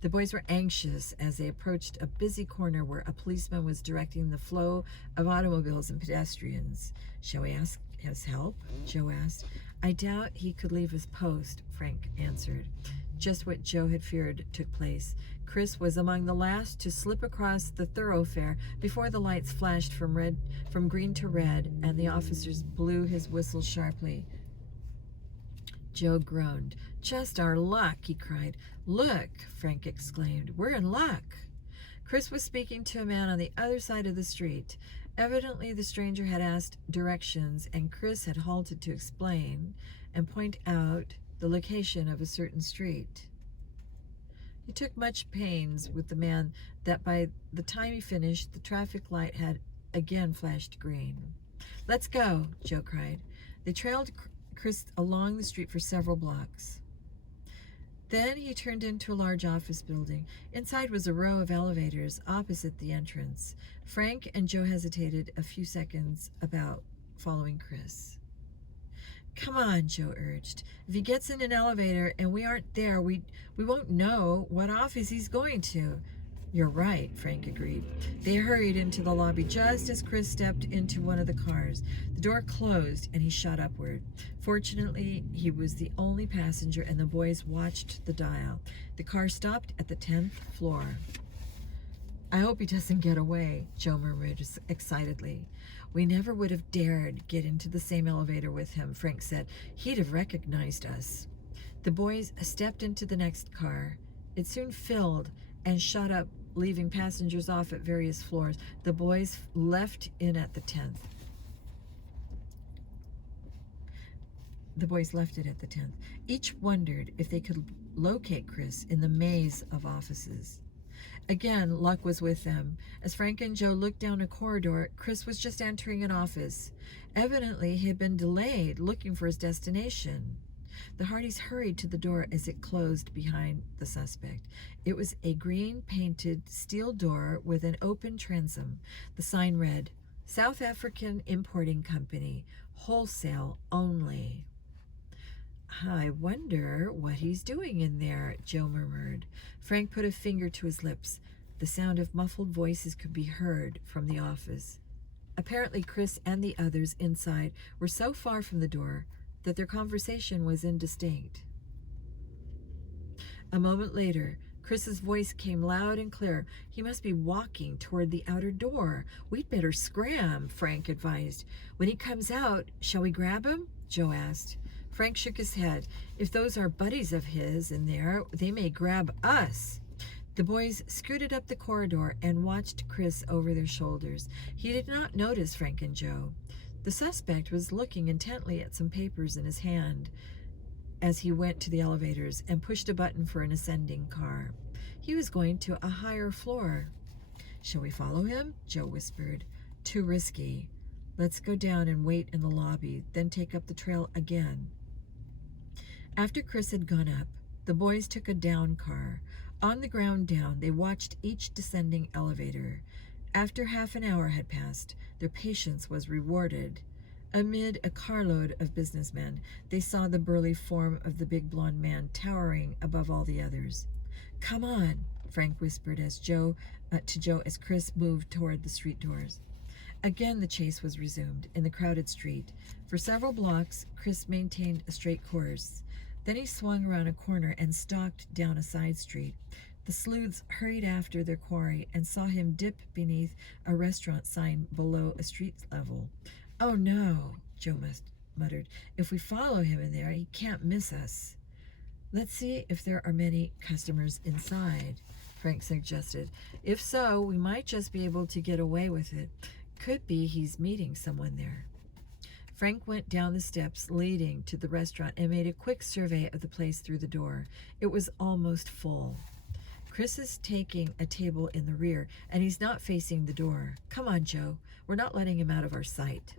The boys were anxious as they approached a busy corner where a policeman was directing the flow of automobiles and pedestrians. "Shall we ask his help?" Joe asked. "I doubt he could leave his post," Frank answered. Just what Joe had feared took place. Chris was among the last to slip across the thoroughfare before the lights flashed from green to red, and the officers blew his whistle sharply. Joe groaned. "Just our luck," he cried. "Look," Frank exclaimed. "We're in luck." Chris was speaking to a man on the other side of the street. Evidently, the stranger had asked directions, and Chris had halted to explain and point out the location of a certain street. He took much pains with the man that by the time he finished, the traffic light had again flashed green. "Let's go," Joe cried. They trailed Chris along the street for several blocks. Then he turned into a large office building. Inside was a row of elevators opposite the entrance. Frank and Joe hesitated a few seconds about following Chris. Come on, Joe urged. If he gets in an elevator and we aren't there, we won't know what office he's going to. You're right, Frank agreed. They hurried into the lobby just as Chris stepped into one of the cars. The door closed and he shot upward. Fortunately, he was the only passenger and the boys watched the dial. The car stopped at the 10th floor. I hope he doesn't get away, Joe murmured excitedly. We never would have dared get into the same elevator with him, Frank said. He'd have recognized us. The boys stepped into the next car. It soon filled and shot up, leaving passengers off at various floors. The boys left in at the 10th. The boys left it at the 10th. Each wondered if they could locate Chris in the maze of offices. Again, luck was with them. As Frank and Joe looked down a corridor, Chris was just entering an office. Evidently, he had been delayed looking for his destination. The Hardys hurried to the door as it closed behind the suspect. It was a green-painted steel door with an open transom. The sign read, South African Importing Company, wholesale only. I wonder what he's doing in there, Joe murmured. Frank put a finger to his lips. The sound of muffled voices could be heard from the office. Apparently, Chris and the others inside were so far from the door that their conversation was indistinct. A moment later, Chris's voice came loud and clear. He must be walking toward the outer door. We'd better scram, Frank advised. When he comes out, shall we grab him? Joe asked. Frank shook his head. If those are buddies of his in there, they may grab us. The boys scooted up the corridor and watched Chris over their shoulders. He did not notice Frank and Joe. The suspect was looking intently at some papers in his hand as he went to the elevators and pushed a button for an ascending car. He was going to a higher floor. Shall we follow him? Joe whispered. Too risky. Let's go down and wait in the lobby, then take up the trail again. After Chris had gone up, the boys took a down car. On the ground down, they watched each descending elevator. After half an hour had passed, their patience was rewarded. Amid a carload of businessmen, they saw the burly form of the big blond man towering above all the others. Come on, Frank whispered to Joe as Chris moved toward the street doors. Again, the chase was resumed in the crowded street. For several blocks, Chris maintained a straight course. Then he swung around a corner and stalked down a side street. The sleuths hurried after their quarry and saw him dip beneath a restaurant sign below a street level. Oh no, Joe muttered. If we follow him in there, he can't miss us. Let's see if there are many customers inside, Frank suggested. If so, we might just be able to get away with it. Could be he's meeting someone there. Frank went down the steps leading to the restaurant and made a quick survey of the place through the door. It was almost full. Chris is taking a table in the rear, and he's not facing the door. Come on, Joe. We're not letting him out of our sight.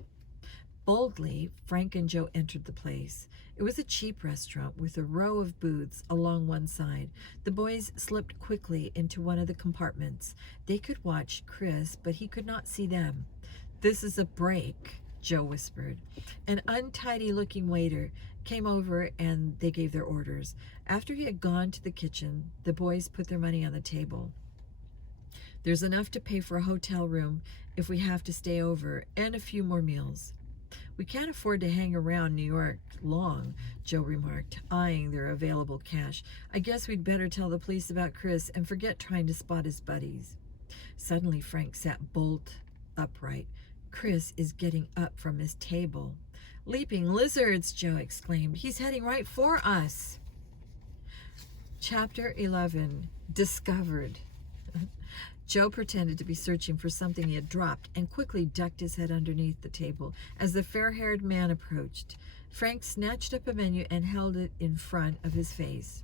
Boldly, Frank and Joe entered the place. It was a cheap restaurant with a row of booths along one side. The boys slipped quickly into one of the compartments. They could watch Chris, but he could not see them. This is a break, Joe whispered. An untidy-looking waiter came over and they gave their orders. After he had gone to the kitchen, the boys put their money on the table. There's enough to pay for a hotel room if we have to stay over, and a few more meals. We can't afford to hang around New York long, Joe remarked, eyeing their available cash. I guess we'd better tell the police about Chris and forget trying to spot his buddies. Suddenly, Frank sat bolt upright. Chris is getting up from his table. Leaping lizards, Joe exclaimed. He's heading right for us. Chapter 11, Discovered. Joe pretended to be searching for something he had dropped and quickly ducked his head underneath the table as the fair-haired man approached. Frank snatched up a menu and held it in front of his face.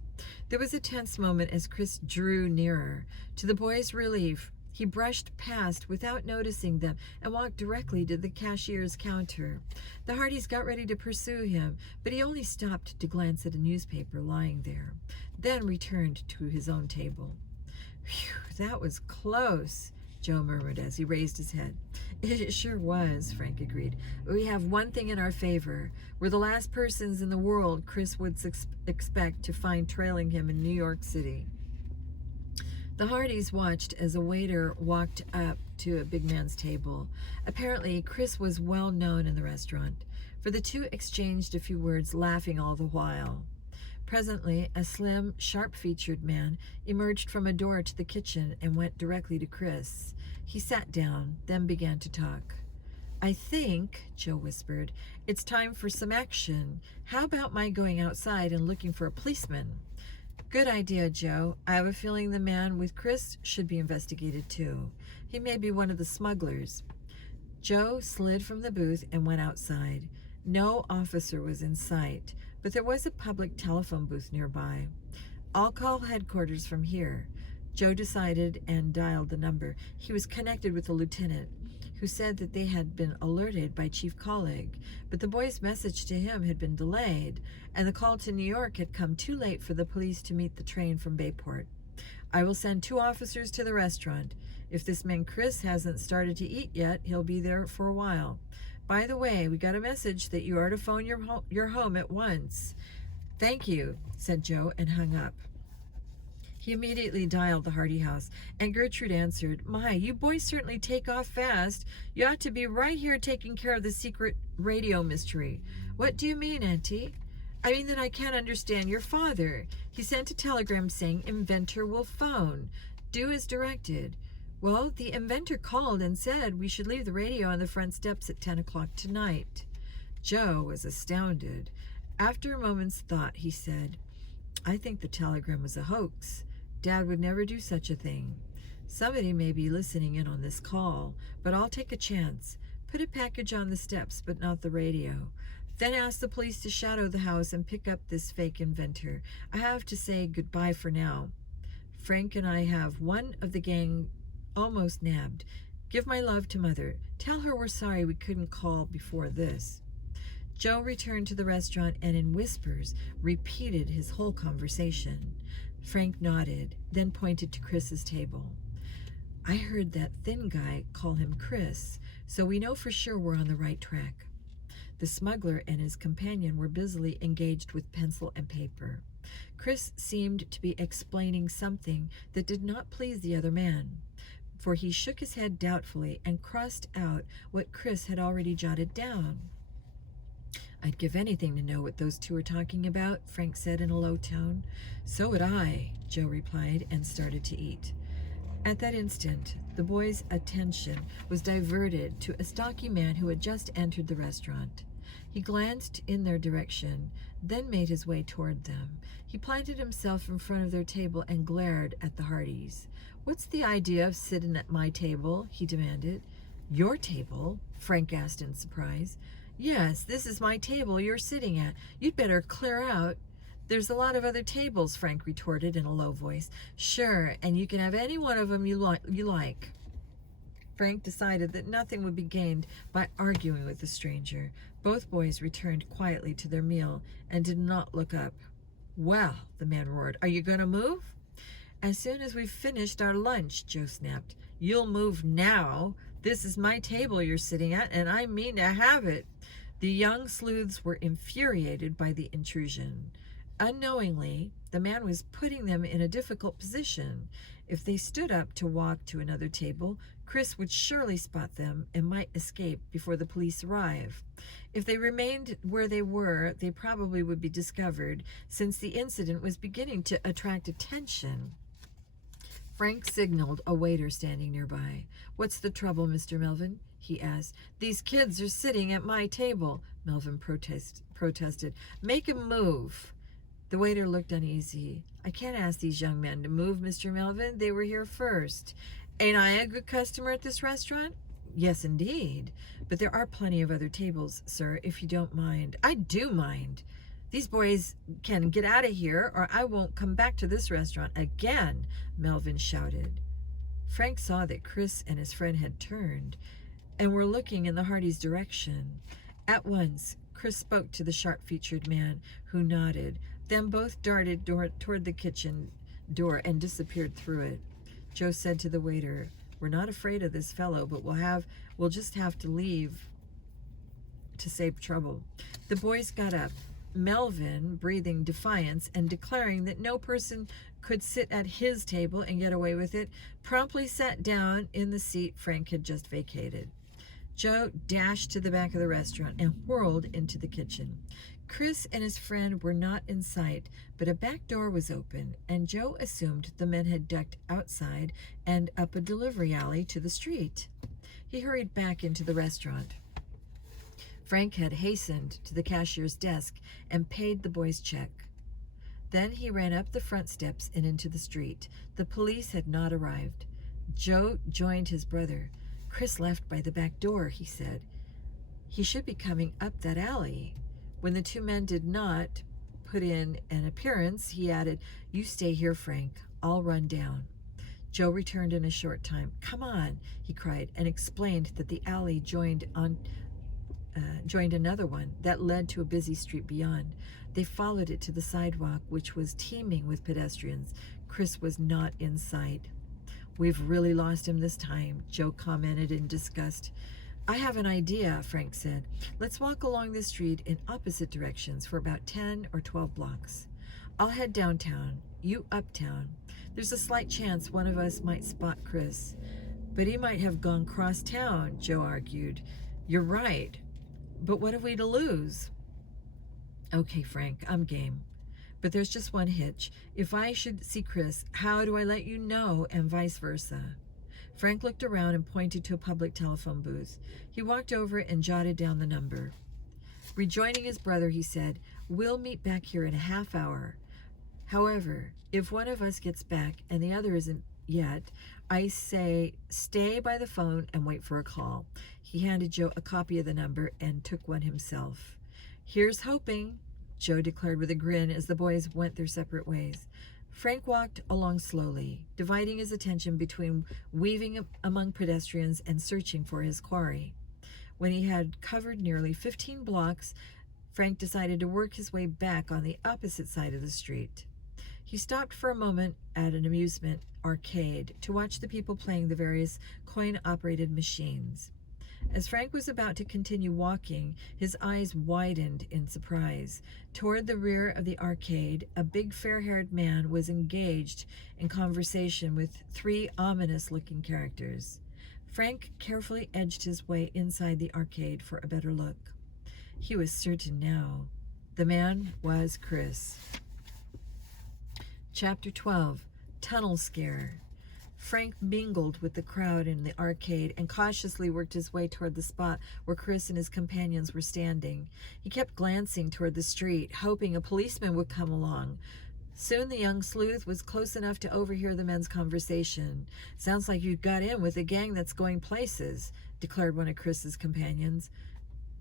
There was a tense moment as Chris drew nearer. To the boys' relief, He brushed past without noticing them and walked directly to the cashier's counter. The Hardys got ready to pursue him, but he only stopped to glance at a newspaper lying there, then returned to his own table. "Phew, that was close," Joe murmured as he raised his head. "It sure was," Frank agreed. "We have one thing in our favor. We're the last persons in the world Chris would expect to find trailing him in New York City." The Hardys watched as a waiter walked up to a big man's table. Apparently, Chris was well known in the restaurant, for the two exchanged a few words, laughing all the while. Presently, a slim, sharp-featured man emerged from a door to the kitchen and went directly to Chris. He sat down, then began to talk. "I think," Joe whispered, "it's time for some action. How about my going outside and looking for a policeman?" "Good idea, Joe. I have a feeling the man with Chris should be investigated too. He may be one of the smugglers." Joe slid from the booth and went outside. No officer was in sight, but there was a public telephone booth nearby. "I'll call headquarters from here," Joe decided and dialed the number. He was connected with the lieutenant, who said that they had been alerted by Chief Colleague, but the boy's message to him had been delayed, and the call to New York had come too late for the police to meet the train from Bayport. "I will send 2 officers to the restaurant. If this man Chris hasn't started to eat yet, he'll be there for a while. By the way, we got a message that you are to phone your home at once." "Thank you," said Joe, and hung up. He immediately dialed the Hardy house, and Gertrude answered. "My, you boys certainly take off fast. You ought to be right here taking care of the secret radio mystery." "What do you mean, Auntie?" "I mean that I can't understand your father. He sent a telegram saying inventor will phone. Do as directed." "Well, the inventor called and said we should leave the radio on the front steps at 10 o'clock tonight." Joe was astounded. After a moment's thought, he said, "I think the telegram was a hoax. Dad would never do such a thing. Somebody may be listening in on this call, but I'll take a chance. Put a package on the steps, but not the radio. Then ask the police to shadow the house and pick up this fake inventor. I have to say goodbye for now. Frank and I have one of the gang almost nabbed. Give my love to Mother. Tell her we're sorry we couldn't call before this." Joe returned to the restaurant and in whispers repeated his whole conversation. Frank nodded, then pointed to Chris's table. "I heard that thin guy call him Chris, so we know for sure we're on the right track." The smuggler and his companion were busily engaged with pencil and paper. Chris seemed to be explaining something that did not please the other man, for he shook his head doubtfully and crossed out what Chris had already jotted down. "I'd give anything to know what those two are talking about," Frank said in a low tone. "So would I," Joe replied, and started to eat. At that instant, the boy's attention was diverted to a stocky man who had just entered the restaurant. He glanced in their direction, then made his way toward them. He planted himself in front of their table and glared at the Hardys. "What's the idea of sitting at my table?" he demanded. "Your table?" Frank asked in surprise. "Yes, this is my table you're sitting at. You'd better clear out." "There's a lot of other tables," Frank retorted in a low voice. "Sure, and you can have any one of them you like." Frank decided that nothing would be gained by arguing with the stranger. Both boys returned quietly to their meal and did not look up. "Well," the man roared, "are you going to move?" "As soon as we've finished our lunch," Joe snapped. "You'll move now. This is my table you're sitting at, and I mean to have it." The young sleuths were infuriated by the intrusion. Unknowingly, the man was putting them in a difficult position. If they stood up to walk to another table, Chris would surely spot them and might escape before the police arrive. If they remained where they were, they probably would be discovered, since the incident was beginning to attract attention. Frank signaled a waiter standing nearby. "What's the trouble, Mr. Melvin?" he asked. "These kids are sitting at my table," Melvin protested. "Make 'em move." The waiter looked uneasy. "I can't ask these young men to move, Mr. Melvin. They were here first. Ain't I a good customer at this restaurant?" "Yes, indeed. But there are plenty of other tables, sir, if you don't mind." "I do mind. These boys can get out of here, or I won't come back to this restaurant again," Melvin shouted. Frank saw that Chris and his friend had turned and were looking in the Hardys' direction. At once, Chris spoke to the sharp-featured man, who nodded. Then both darted toward the kitchen door and disappeared through it. Joe said to the waiter, "We're not afraid of this fellow, but we'll just have to leave to save trouble." The boys got up, Melvin breathing defiance and declaring that no person could sit at his table and get away with it, promptly sat down in the seat Frank had just vacated. Joe dashed to the back of the restaurant and whirled into the kitchen. Chris and his friend were not in sight, but a back door was open, and Joe assumed the men had ducked outside and up a delivery alley to the street. He hurried back into the restaurant. Frank had hastened to the cashier's desk and paid the boy's check. Then he ran up the front steps and into the street. The police had not arrived. Joe joined his brother. "Chris left by the back door," he said. "He should be coming up that alley." When the two men did not put in an appearance, he added, "You stay here, Frank. I'll run down." Joe returned in a short time. "Come on," he cried, and explained that the alley joined another one that led to a busy street beyond. They followed it to the sidewalk, which was teeming with pedestrians. Chris was not in sight. "We've really lost him this time," Joe commented in disgust. "I have an idea," Frank said. "Let's walk along the street in opposite directions for about 10 or 12 blocks. I'll head downtown, you uptown. There's a slight chance one of us might spot Chris." "But he might have gone cross town," Joe argued. "You're right. But what have we to lose?" "Okay, Frank, I'm game. But there's just one hitch. If I should see Chris, how do I let you know, and vice versa?" Frank looked around and pointed to a public telephone booth. He walked over and jotted down the number. Rejoining his brother, he said, "We'll meet back here in a half hour. However, if one of us gets back and the other isn't yet, I say stay by the phone and wait for a call." He handed Joe a copy of the number and took one himself. "Here's hoping," Joe declared with a grin as the boys went their separate ways. Frank walked along slowly, dividing his attention between weaving among pedestrians and searching for his quarry. When he had covered nearly 15 blocks, Frank decided to work his way back on the opposite side of the street. He stopped for a moment at an amusement arcade to watch the people playing the various coin-operated machines. As Frank was about to continue walking, his eyes widened in surprise. Toward the rear of the arcade, a big fair-haired man was engaged in conversation with 3 ominous-looking characters. Frank carefully edged his way inside the arcade for a better look. He was certain now. The man was Chris. Chapter 12, Tunnel Scare. Frank mingled with the crowd in the arcade and cautiously worked his way toward the spot where Chris and his companions were standing. He kept glancing toward the street, hoping a policeman would come along. Soon the young sleuth was close enough to overhear the men's conversation. "Sounds like you got in with a gang that's going places," declared one of Chris's companions.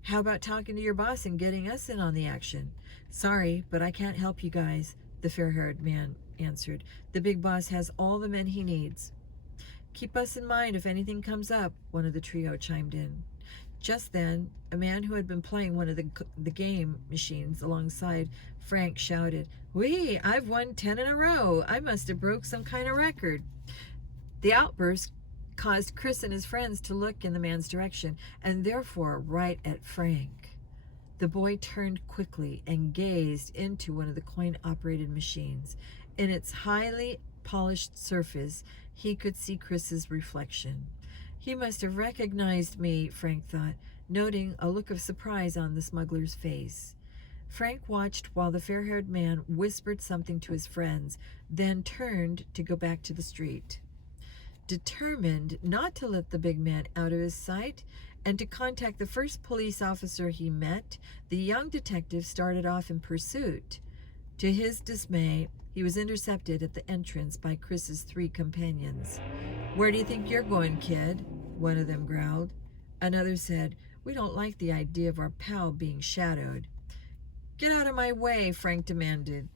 "How about talking to your boss and getting us in on the action?" "Sorry, but I can't help you guys," the fair-haired man answered. "The big boss has all the men he needs." "Keep us in mind if anything comes up," one of the trio chimed in. Just then, a man who had been playing one of the game machines alongside Frank shouted, "Whee! I've won 10 in a row. I must have broke some kind of record." The outburst caused Chris and his friends to look in the man's direction, and therefore right at Frank. The boy turned quickly and gazed into one of the coin-operated machines. In its highly polished surface, he could see Chris's reflection. "He must have recognized me," Frank thought, noting a look of surprise on the smuggler's face. Frank watched while the fair-haired man whispered something to his friends, then turned to go back to the street. Determined not to let the big man out of his sight and to contact the first police officer he met, the young detective started off in pursuit. To his dismay, he was intercepted at the entrance by Chris's 3 companions. "Where do you think you're going, kid?" one of them growled. Another said, "We don't like the idea of our pal being shadowed." "Get out of my way," Frank demanded.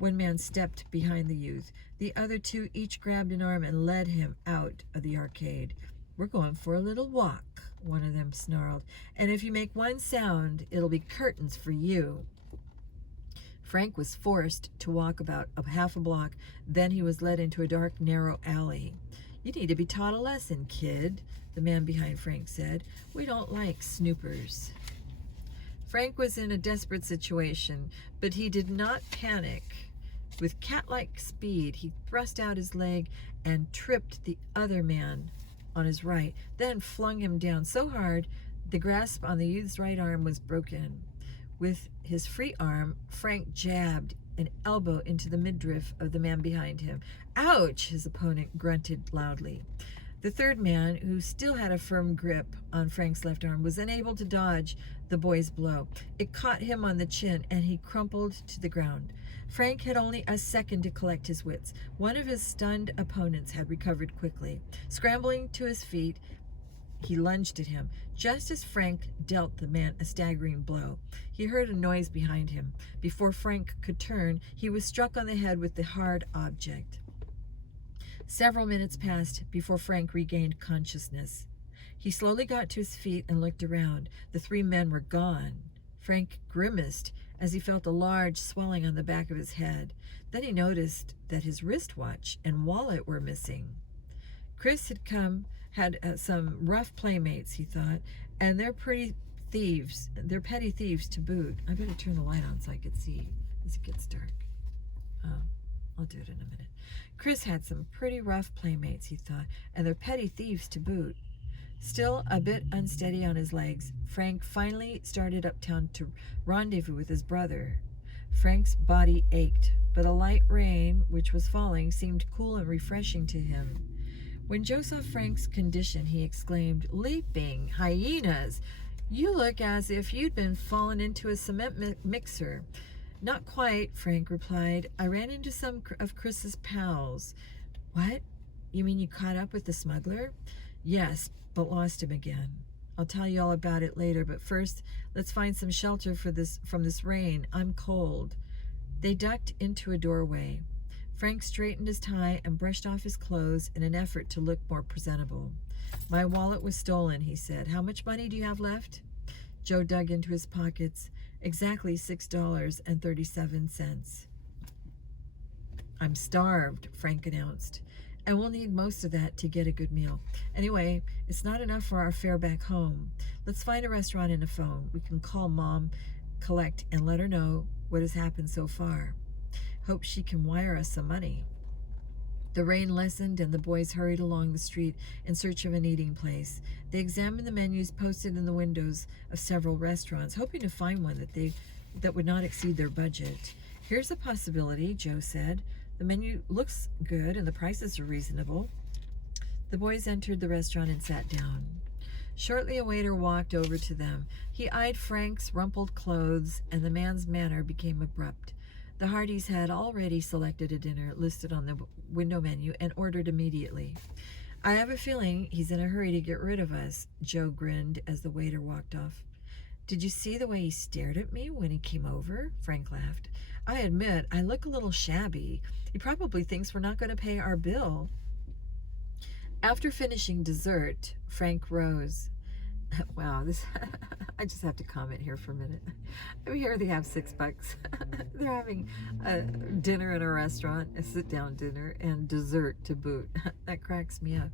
One man stepped behind the youth. The other two each grabbed an arm and led him out of the arcade. "We're going for a little walk," one of them snarled. "And if you make one sound, it'll be curtains for you." Frank was forced to walk about a half a block. Then he was led into a dark, narrow alley. "You need to be taught a lesson, kid," the man behind Frank said. "We don't like snoopers." Frank was in a desperate situation, but he did not panic. With cat-like speed, he thrust out his leg and tripped the other man on his right, then flung him down so hard the grasp on the youth's right arm was broken. With his free arm, Frank jabbed an elbow into the midriff of the man behind him. "Ouch!" his opponent grunted loudly. The third man, who still had a firm grip on Frank's left arm, was unable to dodge the boy's blow. It caught him on the chin, and he crumpled to the ground. Frank had only a second to collect his wits. One of his stunned opponents had recovered quickly. Scrambling to his feet, he lunged at him. Just as Frank dealt the man a staggering blow, he heard a noise behind him. Before Frank could turn, he was struck on the head with the hard object. Several minutes passed before Frank regained consciousness. He slowly got to his feet and looked around. The three men were gone. Frank grimaced as he felt a large swelling on the back of his head. Then he noticed that his wristwatch and wallet were missing. Chris had some rough playmates, he thought, and they're petty thieves to boot. I better turn the light on so I could see as it gets dark. Oh, I'll do it in a minute. Chris had some pretty rough playmates, he thought, and they're petty thieves to boot. Still a bit unsteady on his legs, Frank finally started uptown to rendezvous with his brother. Frank's body ached, but a light rain, which was falling, seemed cool and refreshing to him. When Joe saw Frank's condition, he exclaimed, "Leaping hyenas! You look as if you'd been fallen into a cement mixer." "Not quite," Frank replied. "I ran into some of Chris's pals." "What? You mean you caught up with the smuggler?" "Yes, but lost him again. I'll tell you all about it later, but first, let's find some shelter from this rain. I'm cold." They ducked into a doorway. Frank straightened his tie and brushed off his clothes in an effort to look more presentable. "My wallet was stolen," he said. "How much money do you have left?" Joe dug into his pockets. "Exactly $6.37. "I'm starved," Frank announced, "and we'll need most of that to get a good meal. Anyway, it's not enough for our fare back home. Let's find a restaurant and a phone. We can call Mom, collect, and let her know what has happened so far. Hope she can wire us some money." The rain lessened, and the boys hurried along the street in search of an eating place. They examined the menus posted in the windows of several restaurants, hoping to find one that would not exceed their budget. "Here's a possibility," Joe said. "The menu looks good, and the prices are reasonable." The boys entered the restaurant and sat down. Shortly, a waiter walked over to them. He eyed Frank's rumpled clothes, and the man's manner became abrupt. The Hardys had already selected a dinner listed on the window menu and ordered immediately. "I have a feeling he's in a hurry to get rid of us," Joe grinned as the waiter walked off. "Did you see the way he stared at me when he came over?" Frank laughed. "I admit I look a little shabby. He probably thinks we're not going to pay our bill." After finishing dessert, Frank rose. Wow, I just have to comment here for a minute. I mean, here they have $6. They're having a dinner in a restaurant, a sit-down dinner, and dessert to boot. That cracks me up.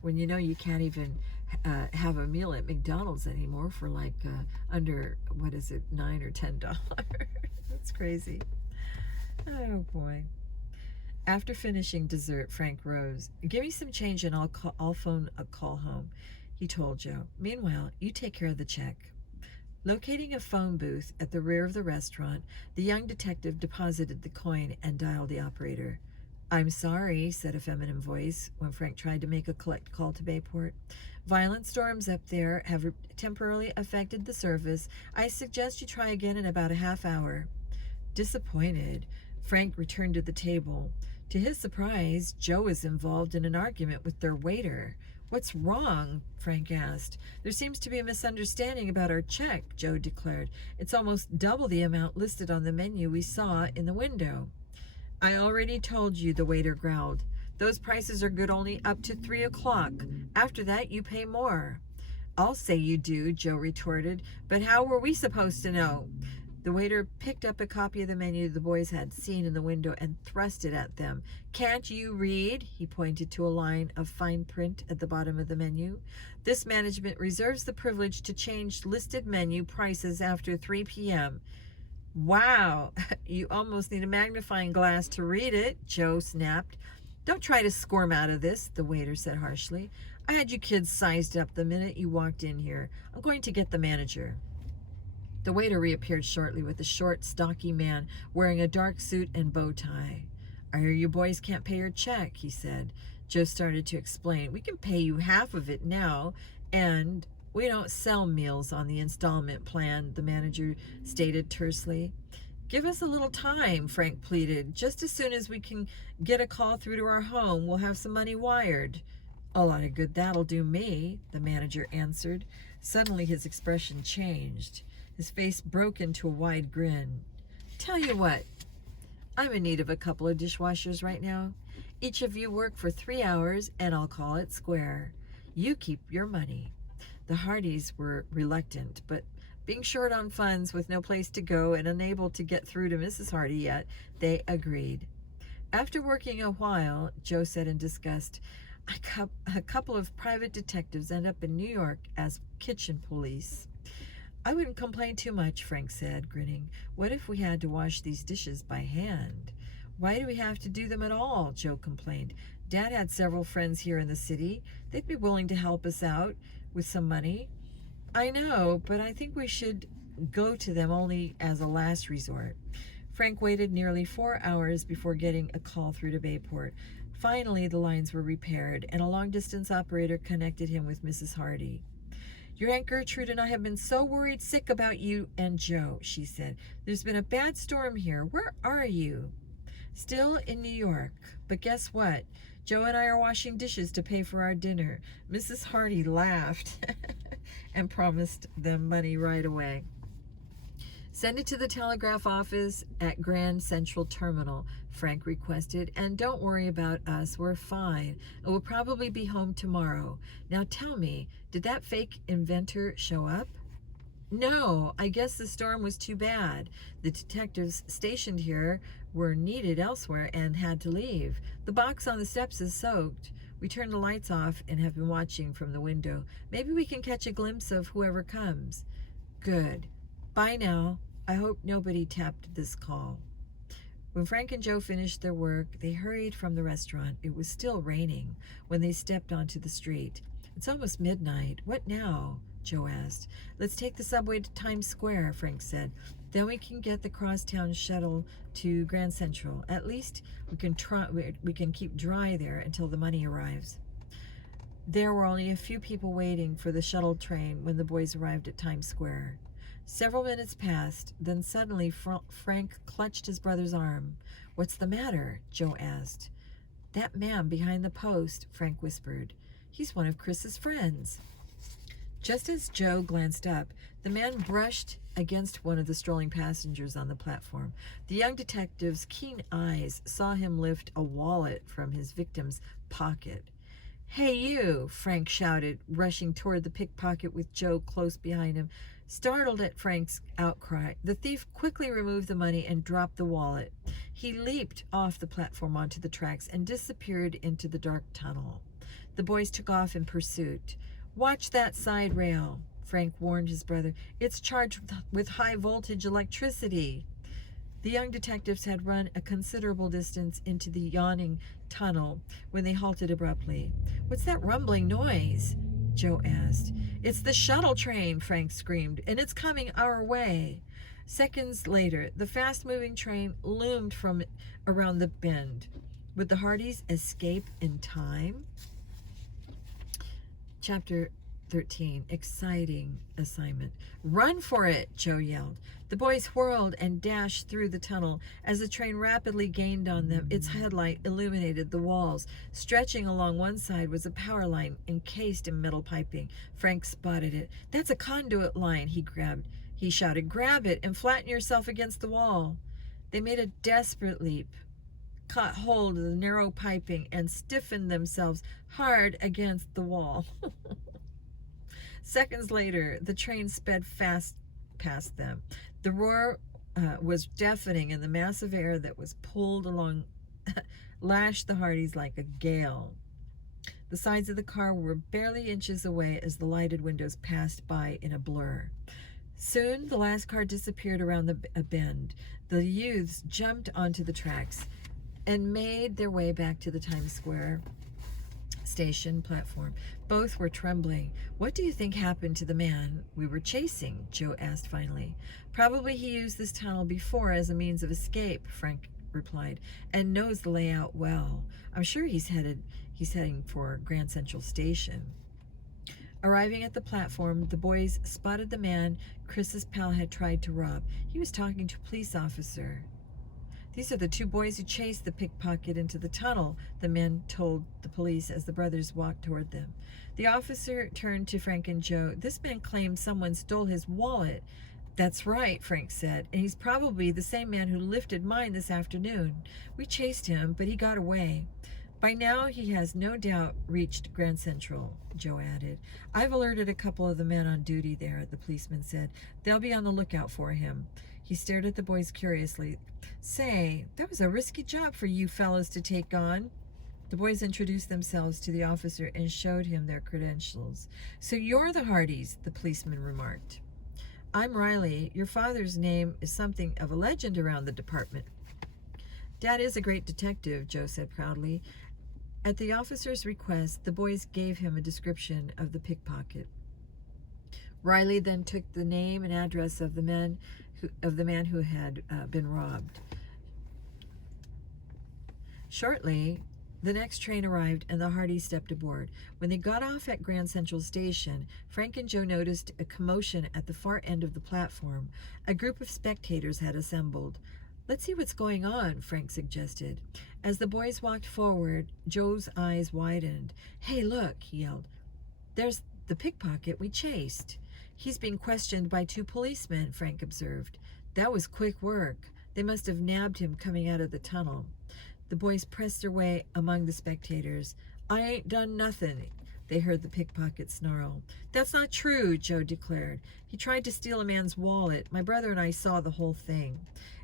When you know you can't even have a meal at McDonald's anymore for like under, what is it, $9 or $10. That's crazy. Oh boy. After finishing dessert, Frank rose. "Give me some change and I'll phone a call home," he told Joe. "Meanwhile, you take care of the check." Locating a phone booth at the rear of the restaurant, the young detective deposited the coin and dialed the operator. "I'm sorry," said a feminine voice when Frank tried to make a collect call to Bayport. "Violent storms up there have temporarily affected the service. I suggest you try again in about a half hour." Disappointed, Frank returned to the table. To his surprise, Joe was involved in an argument with their waiter. What's wrong? Frank asked. There seems to be a misunderstanding about our check, Joe declared. It's almost double the amount listed on the menu we saw in the window. I already told you, the waiter growled. Those prices are good only up to 3 o'clock. After that, you pay more. I'll say you do, Joe retorted, but how were we supposed to know? The waiter picked up a copy of the menu the boys had seen in the window and thrust it at them. Can't you read? He pointed to a line of fine print at the bottom of the menu. This management reserves the privilege to change listed menu prices after 3 p.m. Wow, you almost need a magnifying glass to read it, Joe snapped. Don't try to squirm out of this, the waiter said harshly. I had you kids sized up the minute you walked in here. I'm going to get the manager. The waiter reappeared shortly with a short, stocky man wearing a dark suit and bow tie. I hear you boys can't pay your check, he said. Joe started to explain. We can pay you half of it now, and we don't sell meals on the installment plan, the manager stated tersely. Give us a little time, Frank pleaded. Just as soon as we can get a call through to our home, we'll have some money wired. A lot of good that'll do me, the manager answered. Suddenly his expression changed. His face broke into a wide grin. Tell you what, I'm in need of a couple of dishwashers right now. Each of you work for 3 hours, and I'll call it square. You keep your money. The Hardys were reluctant, but being short on funds with no place to go and unable to get through to Mrs. Hardy yet, they agreed. After working a while, Joe said in disgust, a couple of private detectives end up in New York as kitchen police. I wouldn't complain too much, Frank said, grinning. What if we had to wash these dishes by hand? Why do we have to do them at all? Joe complained. Dad had several friends here in the city. They'd be willing to help us out with some money. I know, but I think we should go to them only as a last resort. Frank waited nearly 4 hours before getting a call through to Bayport. Finally, the lines were repaired, and a long-distance operator connected him with Mrs. Hardy. Your Aunt Gertrude and I have been so worried sick about you and Joe, she said. There's been a bad storm here. Where are you? Still in New York. But guess what? Joe and I are washing dishes to pay for our dinner. Mrs. Hardy laughed and promised them money right away. Send it to the telegraph office at Grand Central Terminal, Frank requested, and don't worry about us. We're fine. We'll probably be home tomorrow. Now tell me, did that fake inventor show up? No, I guess the storm was too bad. The detectives stationed here were needed elsewhere and had to leave. The box on the steps is soaked. We turned the lights off and have been watching from the window. Maybe we can catch a glimpse of whoever comes. Good. Bye now. I hope nobody tapped this call. When Frank and Joe finished their work, they hurried from the restaurant. It was still raining when they stepped onto the street. It's almost midnight. What now? Joe asked. Let's take the subway to Times Square, Frank said. Then we can get the crosstown shuttle to Grand Central. At least we can keep dry there until the money arrives. There were only a few people waiting for the shuttle train when the boys arrived at Times Square. Several minutes passed, then suddenly Frank clutched his brother's arm. What's the matter? Joe asked. That man behind the post, Frank whispered. He's one of Chris's friends. Just as Joe glanced up, the man brushed against one of the strolling passengers on the platform. The young detective's keen eyes saw him lift a wallet from his victim's pocket. Hey, you, Frank shouted, rushing toward the pickpocket with Joe close behind him. Startled at Frank's outcry, the thief quickly removed the money and dropped the wallet. He leaped off the platform onto the tracks and disappeared into the dark tunnel. The boys took off in pursuit. Watch that side rail, Frank warned his brother. It's charged with high-voltage electricity. The young detectives had run a considerable distance into the yawning tunnel when they halted abruptly. What's that rumbling noise? Joe asked. It's the shuttle train, Frank screamed, and it's coming our way. Seconds later, the fast-moving train loomed from around the bend. Would the Hardys escape in time? Chapter 13. Exciting assignment. Run for it, Joe yelled. The boys whirled and dashed through the tunnel. As the train rapidly gained on them, its headlight illuminated the walls. Stretching along one side was a power line encased in metal piping. Frank spotted it. That's a conduit line, he shouted. Grab it and flatten yourself against the wall. They made a desperate leap, caught hold of the narrow piping, and stiffened themselves hard against the wall. Seconds later, the train sped fast past them. The roar was deafening, and the mass of air that was pulled along lashed the Hardys like a gale. The sides of the car were barely inches away as the lighted windows passed by in a blur. Soon, the last car disappeared around a bend. The youths jumped onto the tracks and made their way back to the Times Square station platform. Both were trembling. What do you think happened to the man we were chasing? Joe asked finally. Probably he used this tunnel before as a means of escape, Frank replied, and knows the layout well. I'm sure he's heading for Grand Central Station. Arriving at the platform, the boys spotted the man Chris's pal had tried to rob. He was talking to a police officer. These are the two boys who chased the pickpocket into the tunnel, the men told the police as the brothers walked toward them. The officer turned to Frank and Joe. This man claimed someone stole his wallet. That's right, Frank said, and he's probably the same man who lifted mine this afternoon. We chased him, but he got away. By now, he has no doubt reached Grand Central, Joe added. I've alerted a couple of the men on duty there, the policeman said. They'll be on the lookout for him. He stared at the boys curiously. Say, that was a risky job for you fellas to take on. The boys introduced themselves to the officer and showed him their credentials. So you're the Hardys, the policeman remarked. I'm Riley. Your father's name is something of a legend around the department. Dad is a great detective, Joe said proudly. At the officer's request, the boys gave him a description of the pickpocket. Riley then took the name and address of the man who had been robbed. Shortly, the next train arrived and the Hardys stepped aboard. When they got off at Grand Central Station, Frank and Joe noticed a commotion at the far end of the platform. A group of spectators had assembled. Let's see what's going on, Frank suggested. As the boys walked forward, Joe's eyes widened. Hey, look, he yelled. There's the pickpocket we chased. He's being questioned by two policemen, Frank observed. That was quick work. They must have nabbed him coming out of the tunnel. The boys pressed their way among the spectators. I ain't done nothing, they heard the pickpocket snarl. That's not true, Joe declared. He tried to steal a man's wallet. My brother and I saw the whole thing.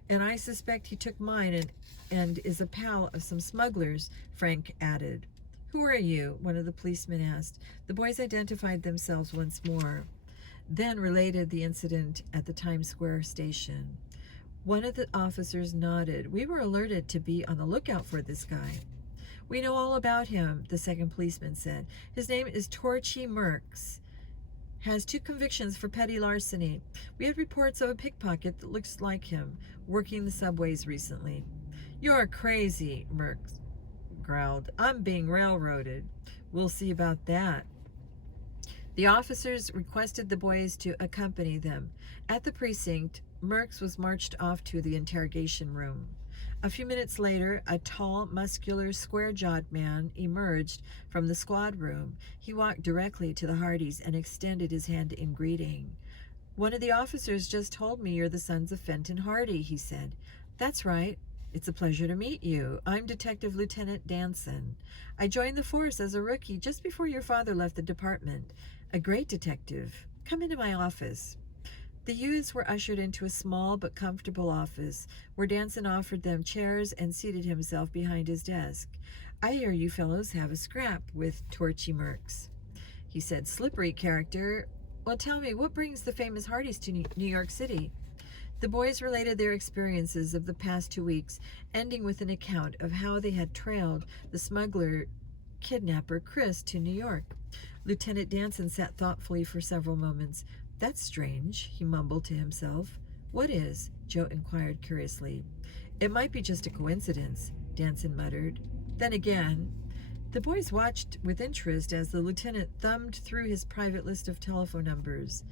And I suspect he took mine and is a pal of some smugglers, Frank added. Who are you? One of the policemen asked. The boys identified themselves once more, then related the incident at the Times Square station. One of the officers nodded. We were alerted to be on the lookout for this guy. We know all about him, the second policeman said. His name is Torchy Merks. Has 2 convictions for petty larceny. We had reports of a pickpocket that looks like him working the subways recently. You're crazy, Merks growled. I'm being railroaded. We'll see about that. The officers requested the boys to accompany them. At the precinct, Merks was marched off to the interrogation room. A few minutes later, a tall, muscular, square-jawed man emerged from the squad room. He walked directly to the Hardys and extended his hand in greeting. One of the officers just told me you're the sons of Fenton Hardy, he said. That's right. It's a pleasure to meet you. I'm Detective Lieutenant Danson. I joined the force as a rookie just before your father left the department. A great detective. Come into my office. The youths were ushered into a small but comfortable office where Danson offered them chairs and seated himself behind his desk. I hear you fellows have a scrap with Torchy Merks, he said. Slippery character. Well, tell me, what brings the famous Hardys to New York City? The boys related their experiences of the past 2 weeks, ending with an account of how they had trailed the smuggler kidnapper Chris to New York. Lieutenant Danson sat thoughtfully for several moments. That's strange, he mumbled to himself. What is? Joe inquired curiously. It might be just a coincidence, Danson muttered. Then again, The boys watched with interest as the lieutenant thumbed through his private list of telephone numbers.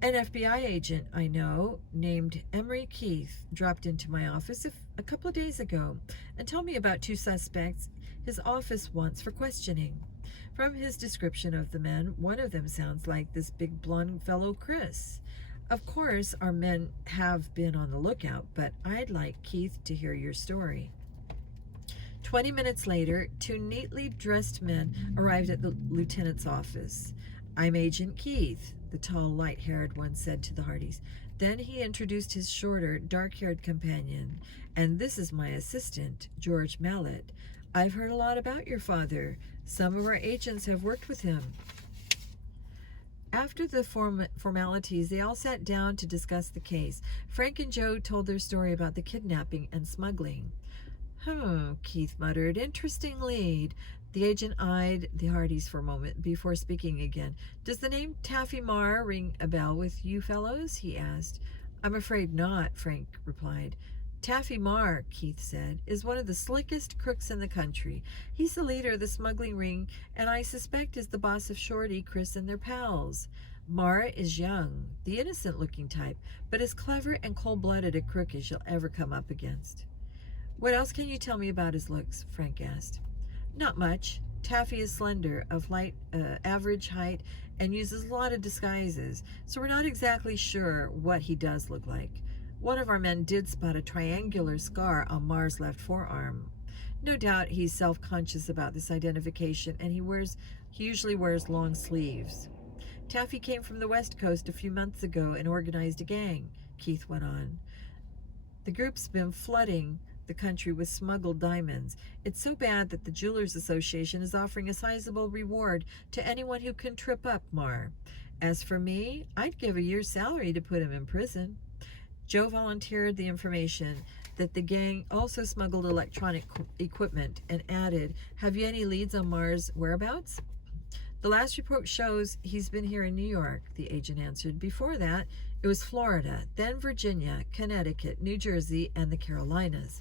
An FBI agent I know, named Emery Keith, dropped into my office a couple of days ago and told me about 2 suspects his office wants for questioning. From his description of the men, one of them sounds like this big blonde fellow Chris. Of course, our men have been on the lookout, but I'd like Keith to hear your story. 20 minutes later, 2 neatly dressed men arrived at the lieutenant's office. I'm Agent Keith, the tall, light-haired one said to the Hardys. Then he introduced his shorter, dark-haired companion. And this is my assistant, George Mallet. I've heard a lot about your father. Some of our agents have worked with him. After the formalities, they all sat down to discuss the case. Frank and Joe told their story about the kidnapping and smuggling. Keith muttered. Interesting lead. The agent eyed the Hardys for a moment before speaking again. Does the name Taffy Marr ring a bell with you fellows? He asked. I'm afraid not, Frank replied. Taffy Marr, Keith said, is one of the slickest crooks in the country. He's the leader of the smuggling ring, and I suspect is the boss of Shorty, Chris, and their pals. Marr is young, the innocent-looking type, but as clever and cold-blooded a crook as you'll ever come up against. What else can you tell me about his looks? Frank asked. Not much. Taffy is slender, of average height, and uses a lot of disguises, so we're not exactly sure what he does look like. One of our men did spot a triangular scar on Marr's left forearm. No doubt he's self-conscious about this identification, and he usually wears long sleeves. Taffy came from the West Coast a few months ago and organized a gang, Keith went on. The group's been flooding the country with smuggled diamonds. It's so bad that the Jewelers Association is offering a sizable reward to anyone who can trip up Marr. As for me, I'd give a year's salary to put him in prison. Joe volunteered the information that the gang also smuggled electronic equipment and added, have you any leads on Marr's whereabouts? The last report shows he's been here in New York, the agent answered. Before that, it was Florida, then Virginia, Connecticut, New Jersey, and the Carolinas.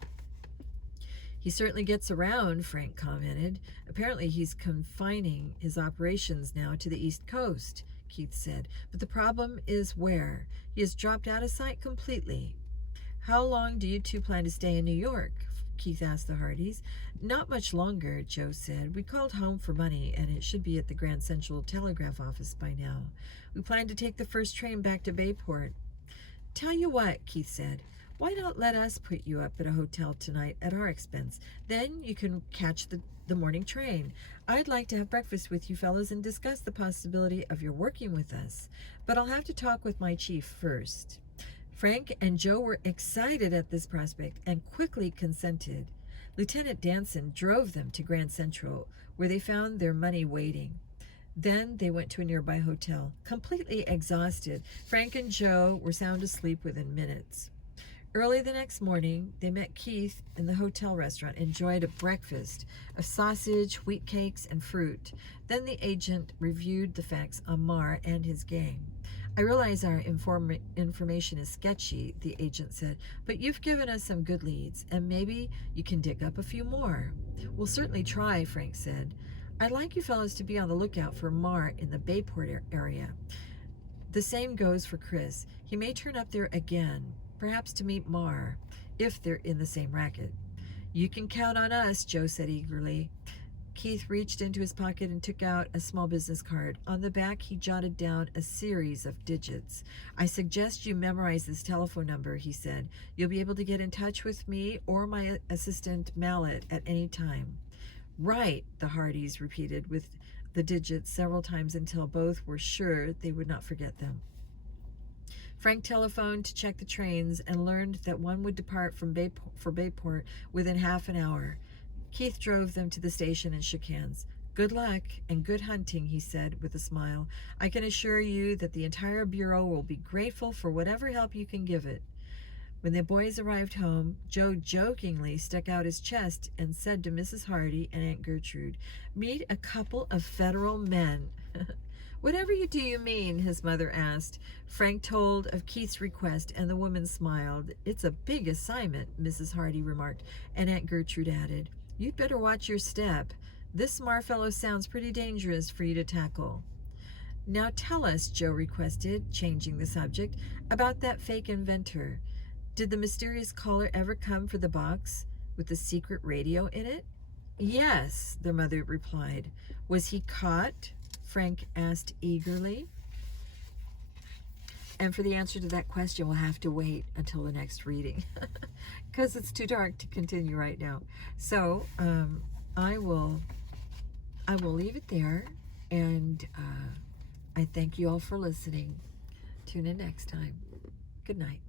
He certainly gets around, Frank commented. Apparently he's confining his operations now to the East Coast, Keith said. But the problem is where? He has dropped out of sight completely. How long do you 2 plan to stay in New York? Keith asked the Hardys. Not much longer, Joe said. We called home for money, and it should be at the Grand Central Telegraph office by now. We plan to take the first train back to Bayport. Tell you what, Keith said. Why not let us put you up at a hotel tonight at our expense? Then you can catch the morning train. I'd like to have breakfast with you fellows and discuss the possibility of your working with us. But I'll have to talk with my chief first. Frank and Joe were excited at this prospect and quickly consented. Lieutenant Danson drove them to Grand Central, where they found their money waiting. Then they went to a nearby hotel. Completely exhausted, Frank and Joe were sound asleep within minutes. Early the next morning, they met Keith in the hotel restaurant and enjoyed a breakfast of sausage, wheat cakes, and fruit. Then the agent reviewed the facts on Marr and his gang. I realize our information is sketchy, the agent said, but you've given us some good leads, and maybe you can dig up a few more. We'll certainly try, Frank said. I'd like you fellows to be on the lookout for Marr in the Bayport area. The same goes for Chris. He may turn up there again, perhaps to meet Marr, if they're in the same racket. You can count on us, Joe said eagerly. Keith reached into his pocket and took out a small business card. On the back, he jotted down a series of digits. I suggest you memorize this telephone number, he said. You'll be able to get in touch with me or my assistant Mallet at any time. Right, the Hardys repeated with the digits several times until both were sure they would not forget them. Frank telephoned to check the trains and learned that one would depart for Bayport within half an hour. Keith drove them to the station and shook hands. Good luck and good hunting, he said with a smile. I can assure you that the entire Bureau will be grateful for whatever help you can give it. When the boys arrived home, Joe jokingly stuck out his chest and said to Mrs. Hardy and Aunt Gertrude, "Meet a couple of federal men." "Whatever you do you mean?" his mother asked. Frank told of Keith's request, and the woman smiled. "It's a big assignment," Mrs. Hardy remarked, and Aunt Gertrude added, "You'd better watch your step. This Marfellow sounds pretty dangerous for you to tackle. Now tell us, Joe requested, changing the subject, about that fake inventor. Did the mysterious caller ever come for the box with the secret radio in it? Yes, their mother replied. Was he caught? Frank asked eagerly. And for the answer to that question, we'll have to wait until the next reading because it's too dark to continue right now. So I will leave it there, and I thank you all for listening. Tune in next time. Good night.